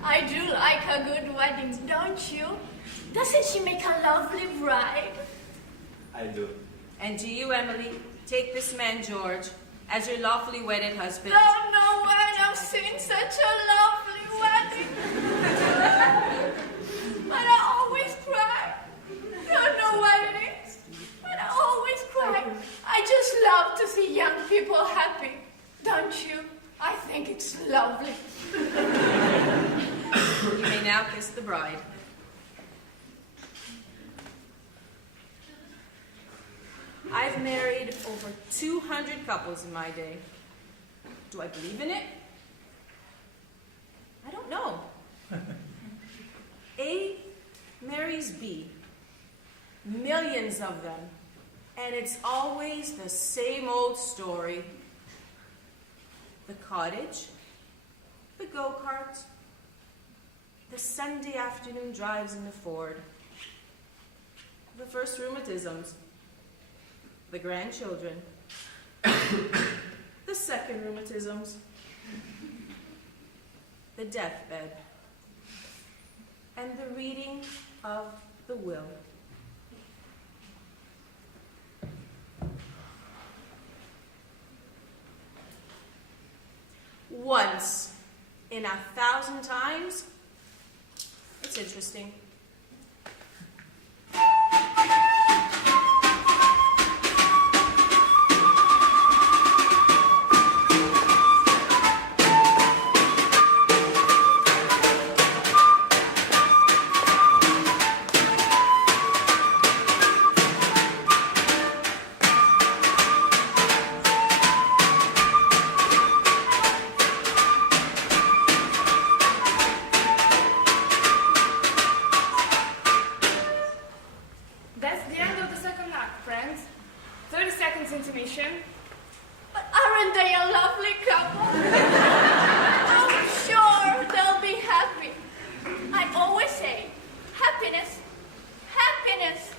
I do like a good wedding, don't you? Doesn't she make a lovely bride? I do. And do you, Emily, take this man, George, as your lawfully wedded husband? Don't know when I've seen such a lovely wedding. But I always cry. Don't know what it is, but I always cry. I just love to see young people happy. Don't you? I think it's lovely. You may now kiss the bride. I've married over 200 couples in my day. Do I believe in it? I don't know. A marries B. Millions of them. And it's always the same old story. The cottage, the go-kart, the Sunday afternoon drives in the Ford, the first rheumatisms, the grandchildren, the second rheumatisms, the deathbed, and the reading of the will. Once in 1,000 times, it's interesting. 30 seconds intermission. But aren't they a lovely couple? I'm sure they'll be happy. I always say, happiness, happiness.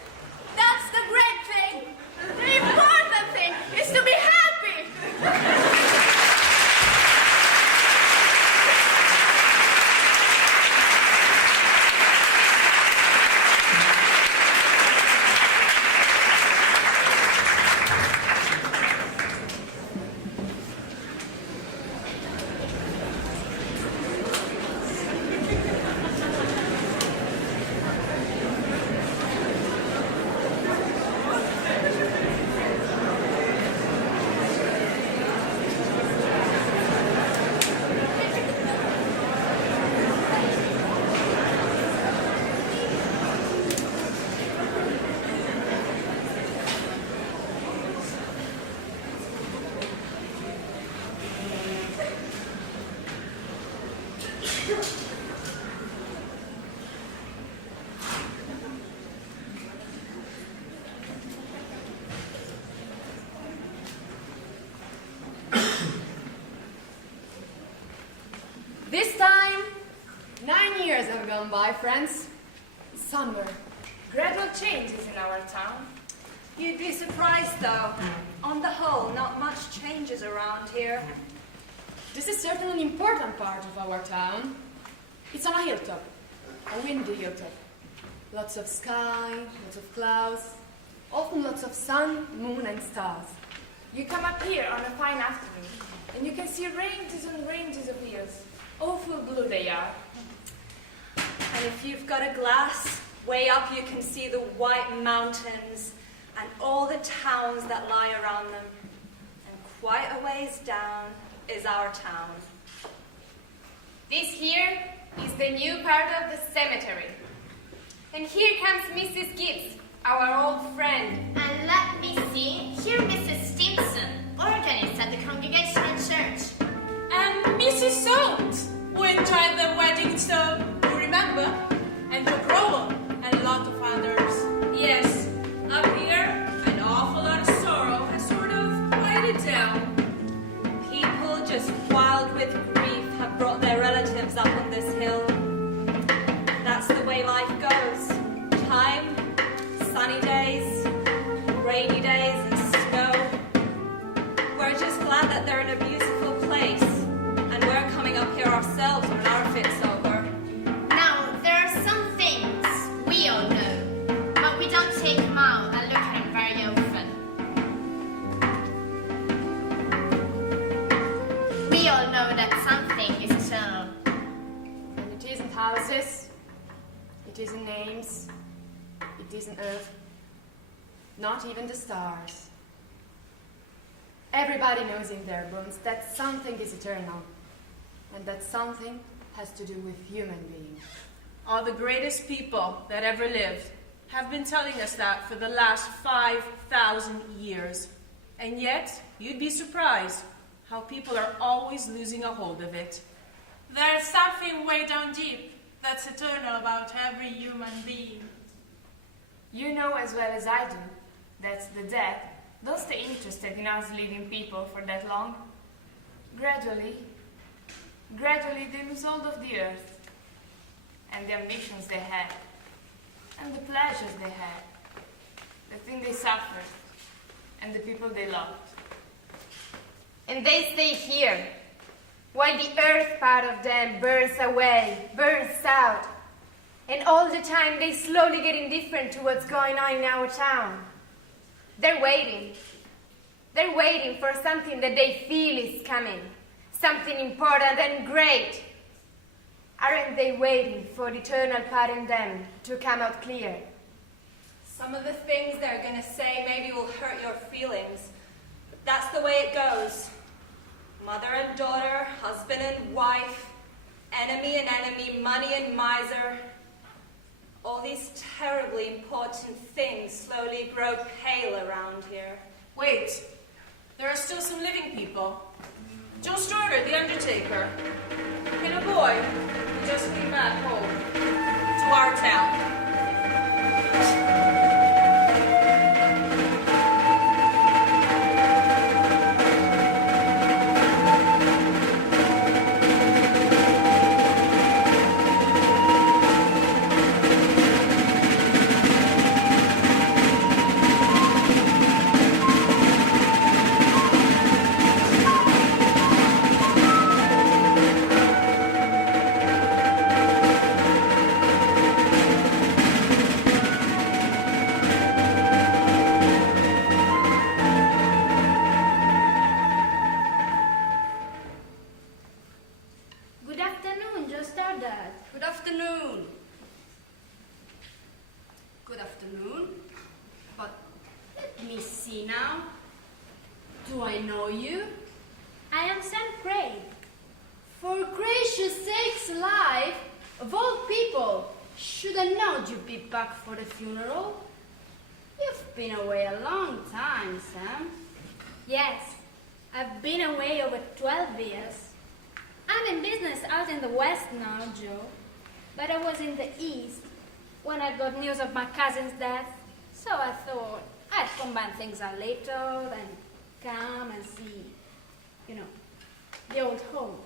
That's the great thing. The important thing is to be happy. This time, 9 years have gone by, friends. Summer. Gradual changes in our town. You'd be surprised, though. On the whole, not much changes around here. This is certainly an important part of our town. It's on a hilltop, a windy hilltop. Lots of sky, lots of clouds, often lots of sun, moon, and stars. You come up here on a fine afternoon, and you can see ranges and ranges of hills. Awful blue they are. And if you've got a glass, way up you can see the white mountains and all the towns that lie around them. And quite a ways down is our town. This here is the new part of the cemetery. And here comes Mrs. Gibbs, our old friend. And let me see, here Mrs. Stimson, organist at the Congregational Church. And Mrs. Soames, who enjoyed the wedding so, you remember? And Joe Crowell, and a lot of others. Yes, up here, an awful lot of sorrow has sort of quieted down. People just wild with grief have brought their relatives up on this hill. That's the way life goes. Time, sunny days, rainy days, and snow. We're just glad that they're in a beautiful place, and we're coming up here ourselves when our fit's over. Now, there are some things we all know, but we don't take them out and look at them very often. We all know that something is eternal. And it isn't houses, it isn't names, it isn't earth, not even the stars. Everybody knows in their bones that something is eternal, and that something has to do with human beings. All the greatest people that ever lived have been telling us that for the last 5,000 years. And yet, you'd be surprised how people are always losing a hold of it. There's something way down deep that's eternal about every human being. You know as well as I do that the dead don't stay interested in us living people for that long. Gradually they lose hold of the earth, and the ambitions they had, and the pleasures they had, the things they suffered, and the people they loved. And they stay here, while the earth part of them burns away, burns out. And all the time they slowly get indifferent to what's going on in our town. They're waiting. They're waiting for something that they feel is coming. Something important and great. Aren't they waiting for the eternal part in them to come out clear? Some of the things they're going to say maybe will hurt your feelings, but that's the way it goes. Mother and daughter, husband and wife, enemy and enemy, money and miser. All these terribly important things slowly grow pale around here. Wait, there are still some living people. Joe Storer, the undertaker, and a boy who just came back home to our town. see now. Do I know you? I am Sam Craig. For gracious sakes alive, of all people, should I know you'd be back for the funeral? You've been away a long time, Sam. Yes, I've been away over 12 years. I'm in business out in the west now, Joe. But I was in the east when I got news of my cousin's death. So I thought I'd combine things a little and come and see, the old home.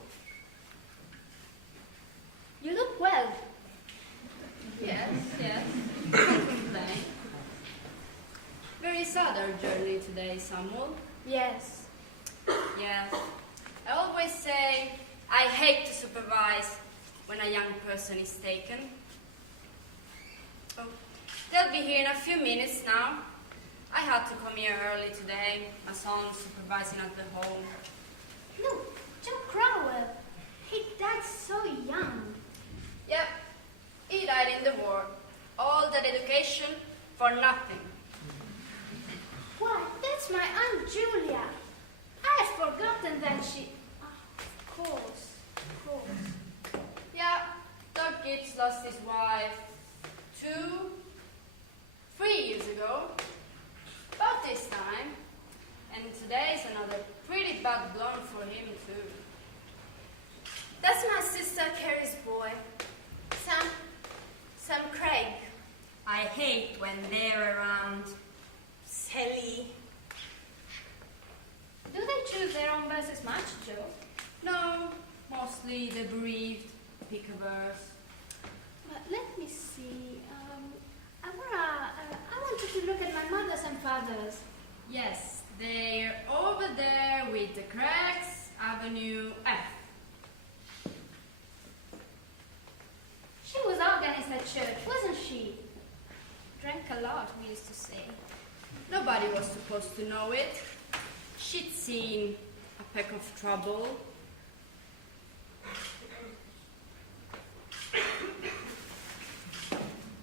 You look well. Yes. Don't complain. Very sad our journey today, Samuel. Yes. Yes. I always say I hate to supervise when a young person is taken. Oh, they'll be here in a few minutes now. I had to come here early today. My son's supervising at the home. Look, Joe Crowell. He died so young. Yep, he died in the war. All that education for nothing. Why, that's my Aunt Julia. I had forgotten that she... Of course. Yeah, Doug Gibbs lost his wife 3 years ago. About this time. And today's another pretty bad blow for him too. That's my sister Carrie's boy, Sam Craig. I hate when they're around. Sally. Do they choose their own verses much, Joe? No, mostly the bereaved pick a verse. But let me see. I wanted to look at my mother's and father's. Yes, they're over there with the cracks, Avenue F. She was organist at church, wasn't she? Drank a lot, we used to say. Nobody was supposed to know it. She'd seen a peck of trouble.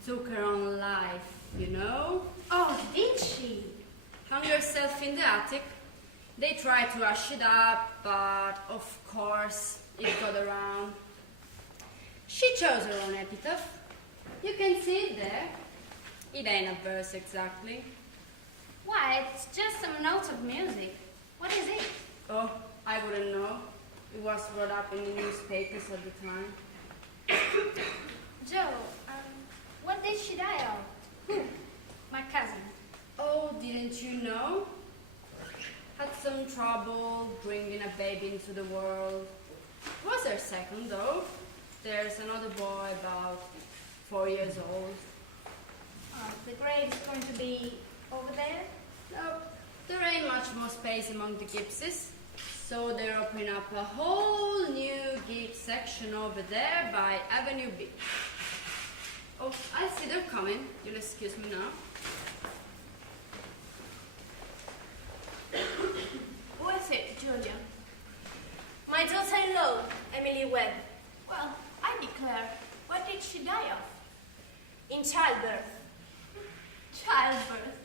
Took her own life, you know? Oh, did she? Hung herself in the attic. They tried to hush it up, but of course it got around. She chose her own epitaph. You can see it there. It ain't a verse exactly. Why, it's just some notes of music. What is it? Oh, I wouldn't know. It was brought up in the newspapers at the time. Joe, what did she die of? Who? My cousin. Oh, didn't you know? Had some trouble bringing a baby into the world. Was her second, though. There's another boy about 4 years old. The grave is going to be over there? Nope. There ain't much more space among the Gibbses, so they're opening up a whole new Gibbs section over there by Avenue B. Oh, I see they're coming. You'll excuse me now. Who is it, Julia? My daughter-in-law, Emily Webb. Well, I declare, what did she die of? In childbirth. Childbirth.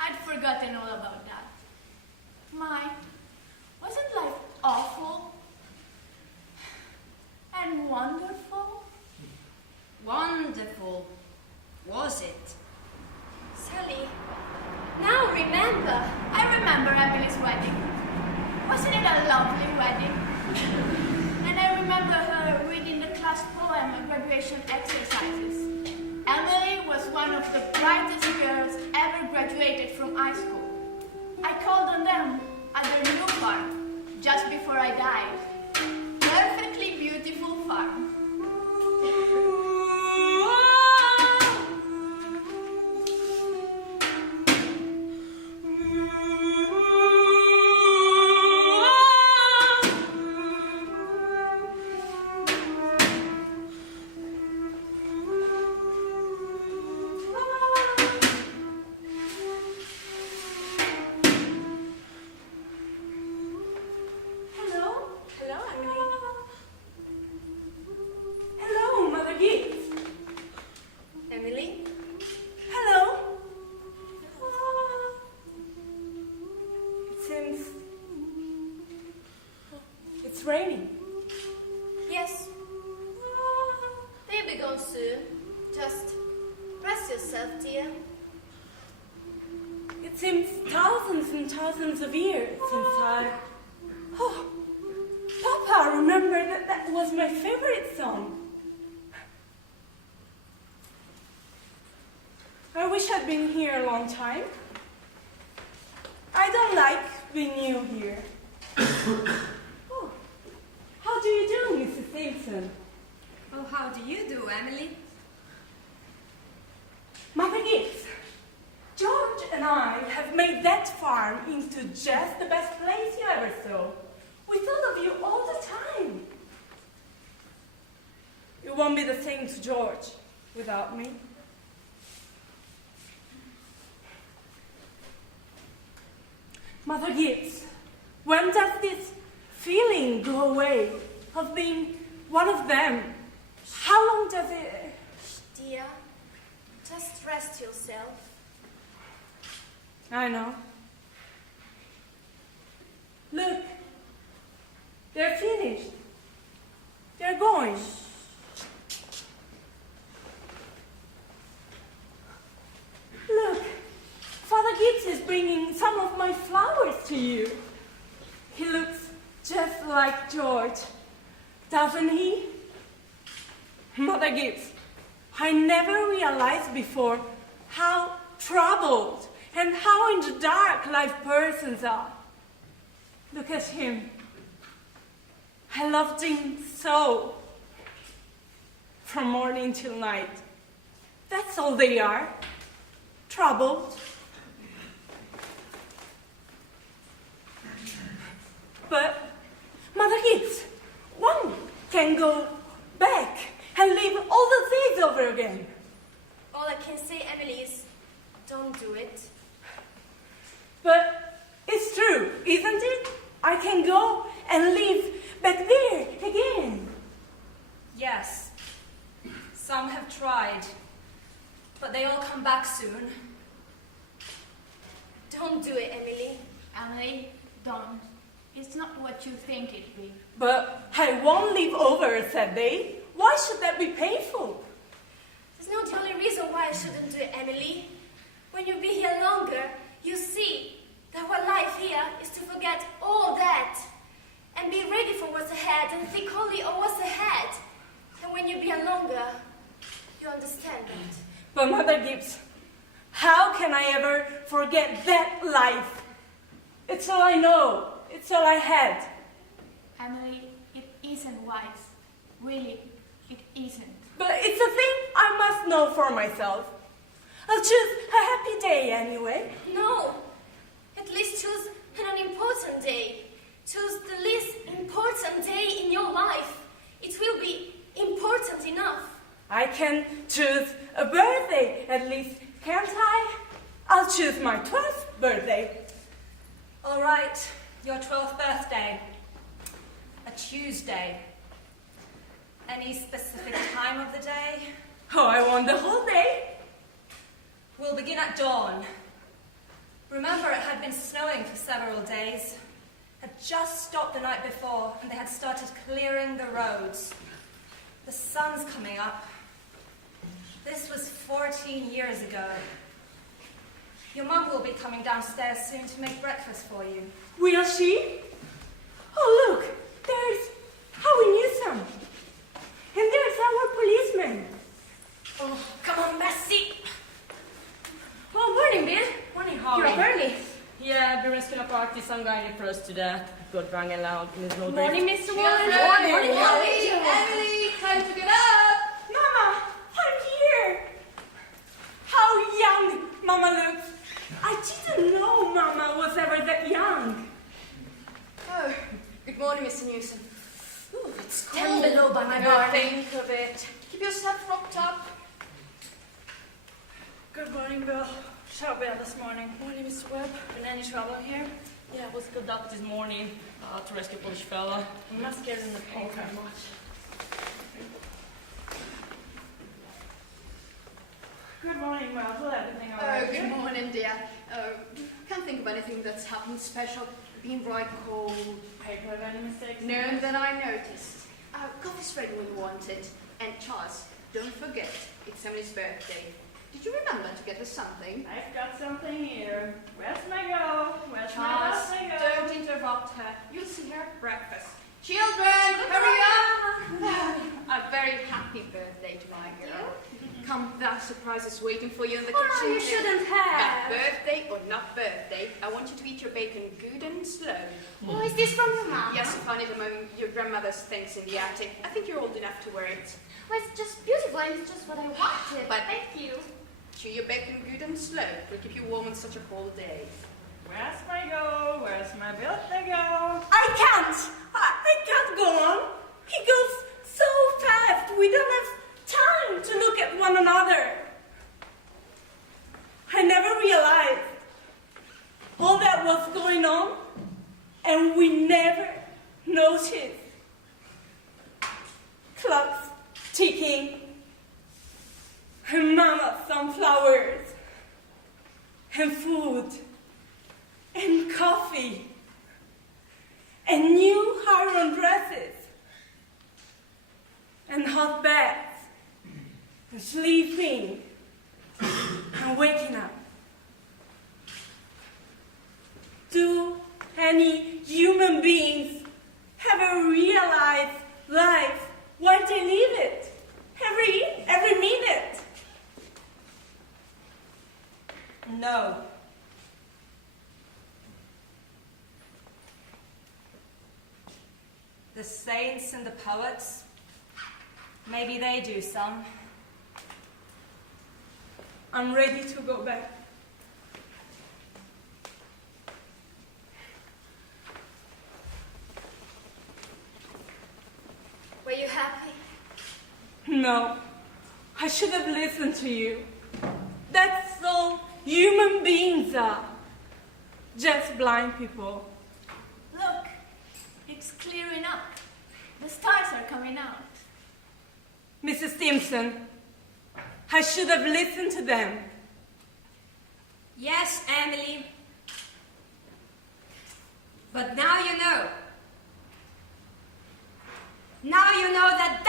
I'd forgotten all about that. Wasn't life awful? And wonderful? Wonderful. Was it? Sally, now I remember Emily's wedding. Wasn't it a lovely wedding? And I remember her reading the class poem and graduation exercises. Emily was one of the brightest girls ever graduated from high school. I called on them at their new farm just before I died. Perfectly beautiful farm. means it's raining. Yes. They'll be gone soon. Just rest yourself, dear. It seems thousands and thousands of years since Oh, Papa, remember that was my favorite song. I wish I'd been here a long time. I don't like being new here. Oh, how do you do, Mrs. Simpson? Oh, how do you do, Emily? Mother Gibbs, George and I have made that farm into just the best place you ever saw. We thought of you all the time. It won't be the same to George without me. Mother Gibbs, when does this feeling go away of being one of them? How long does it... Dear, just rest yourself. I know. Look, they're finished. They're going. Look, Father Gibbs is bringing some of my flowers to you. He looks just like George, doesn't he? Mother Gibbs, I never realized before how troubled and how in the dark life persons are. Look at him. I loved him so. From morning till night. That's all they are. Troubled. But, Mother Gibbs, one can go back and live all the things over again. All I can say, Emily, is don't do it. But it's true, isn't it? I can go and live back there again. Yes. Some have tried, but they all come back soon. Don't do it, Emily. Emily, don't. It's not what you think it will be. But I won't live over, said they. Why should that be painful? That's not the only reason why I shouldn't do it, Emily. When you be here longer, you see that what life here is to forget all that and be ready for what's ahead and think only of what's ahead. And when you be here longer, you understand that. But Mother Gibbs, how can I ever forget that life? It's all I know. It's all I had. Emily, it isn't wise. Really, it isn't. But it's a thing I must know for myself. I'll choose a happy day anyway. No. At least choose an unimportant day. Choose the least important day in your life. It will be important enough. I can choose a birthday at least, can't I? I'll choose my 12th birthday. All right, your 12th birthday. A Tuesday. Any specific time of the day? Oh, I want the whole day. We'll begin at dawn. Remember, it had been snowing for several days. Had just stopped the night before, and they had started clearing the roads. The sun's coming up. This was 14 years ago. Your mum will be coming downstairs soon to make breakfast for you. Will she? Oh, look, there's Howie Newsom. And there's our policeman. Oh, come on, Bessie. Oh, morning, Bill. Morning, Howie. You're up early. Yeah, I've been rescuing a party, some guy in froze to death. Got drunk and loud in his no Morning, Mr. Warren. Morning, Howie. Emily, time to get up. Mama, I'm here. How young Mama looks. I didn't know Mama was ever that young. Oh, good morning, Mr. Newsom. Ooh, it's 10 below by my bar. bar. Think of it. Keep yourself propped up. Good morning, Bill. Sharp bell this morning. Morning, Mr. Webb. Been any trouble here? Yeah, I was called up this morning to rescue a Polish fella. We must get in the paper. very much. Good morning, Mel. Everything all Oh, right? good morning, dear. Oh, can't think of anything that's happened special. Been right cold. Paper have any mistakes? None that I noticed. Coffee's ready when you want it. And Charles, don't forget, it's Emily's birthday. Did you remember to get her something? I've got something here. Where's my go? Where's Charles, my go? don't interrupt her. You'll see her at breakfast. Children, hurry up! A very happy birthday to my girl. Come, that surprise is waiting for you in the kitchen. You shouldn't have. Birthday or not birthday, I want you to eat your bacon good and slow. Oh, is this from your mom? Yes, I found it among your grandmother's things in the attic. I think you're old enough to wear it. Well, it's just beautiful and it's just what I wanted. But thank you. Chew your bacon good and slow. It'll keep you warm on such a cold day. Where's my go? Where's my birthday go? I can't go on. He goes so fast. We don't have time to look at one another. I never realized all that was going on, and we never noticed. Clocks ticking, and mama sunflowers, and food, and coffee, and new iron dresses, and hot baths, and sleeping, and waking up. Do any human beings ever realize life, why they live it, every minute? No. The saints and the poets, maybe they do some. I'm ready to go back. Were you happy? No, I should have listened to you. That's all human beings are. Just blind people. Look, it's clearing up. The stars are coming out. Mrs. Simpson, I should have listened to them. Yes, Emily. But now you know. Now you know that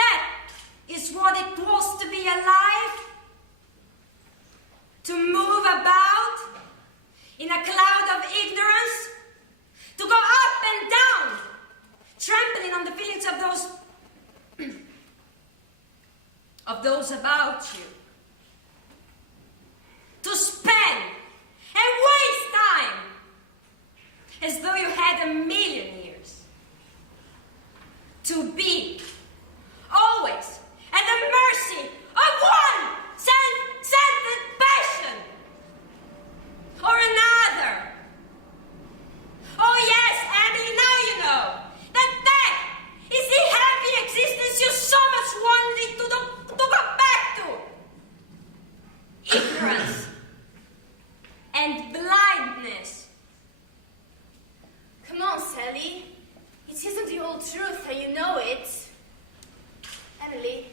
is what it was to be alive. To move about in a cloud of ignorance. To go up and down, trampling on the feelings of those about you. To spend and waste time as though you had 1,000,000 years. To be always at the mercy of one scented passion or another. Oh yes, Emily, now you know that is the happy existence you so much wanted to go back to. Ignorance and blindness. Come on, Sally. It isn't the whole truth, and you know it. Emily,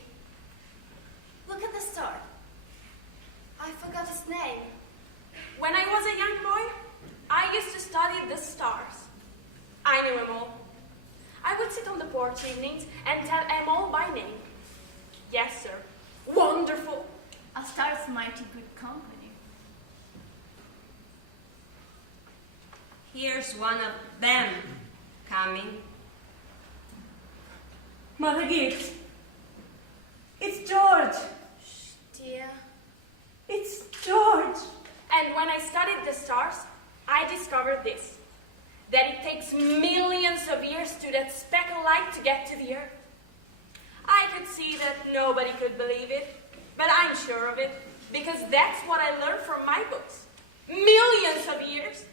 look at the star. I forgot his name. When I was a young boy, I used to study the stars. I knew them all. I would sit on the porch evenings and tell them all by name. Yes, sir. Wonderful. A star's mighty good company. Here's one of them coming. Mother Gibbs, it's George. Dear. It's George. And when I studied the stars, I discovered this. That it takes millions of years to that speck of light to get to the Earth. I could see that nobody could believe it, but I'm sure of it, because that's what I learned from my books. Millions of years.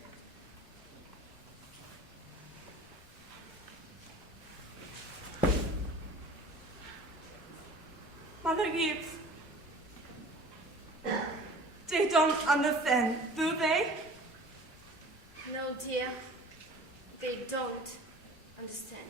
Mother Gibbs, they don't understand, do they? No, dear. They don't understand.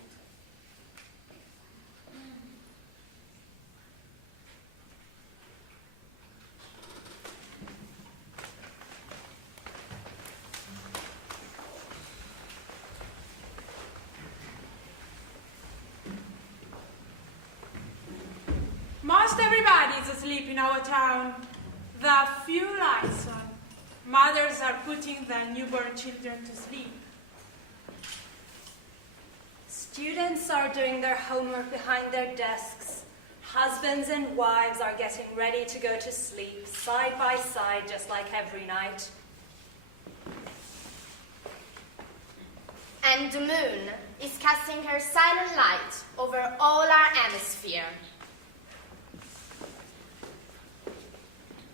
is asleep in our town. There are few lights on. Mothers are putting their newborn children to sleep. Students are doing their homework behind their desks. Husbands and wives are getting ready to go to sleep, side by side, just like every night. And the moon is casting her silent light over all our hemisphere.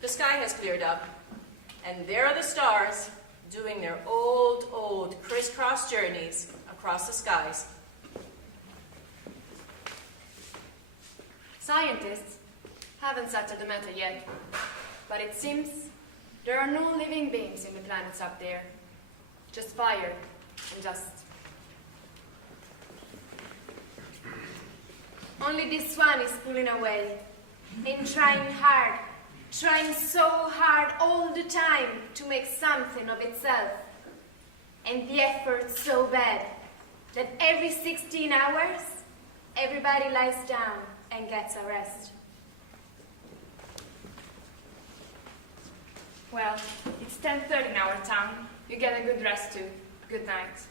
The sky has cleared up, and there are the stars doing their old crisscross journeys across the skies. Scientists haven't settled the matter yet, but it seems there are no living beings in the planets up there. Just fire and dust. Only this one is pulling away and trying hard, trying so hard all the time to make something of itself. And the effort's so bad that every 16 hours, everybody lies down and gets a rest. Well, it's 10:30 in our town. You get a good rest too. Good night.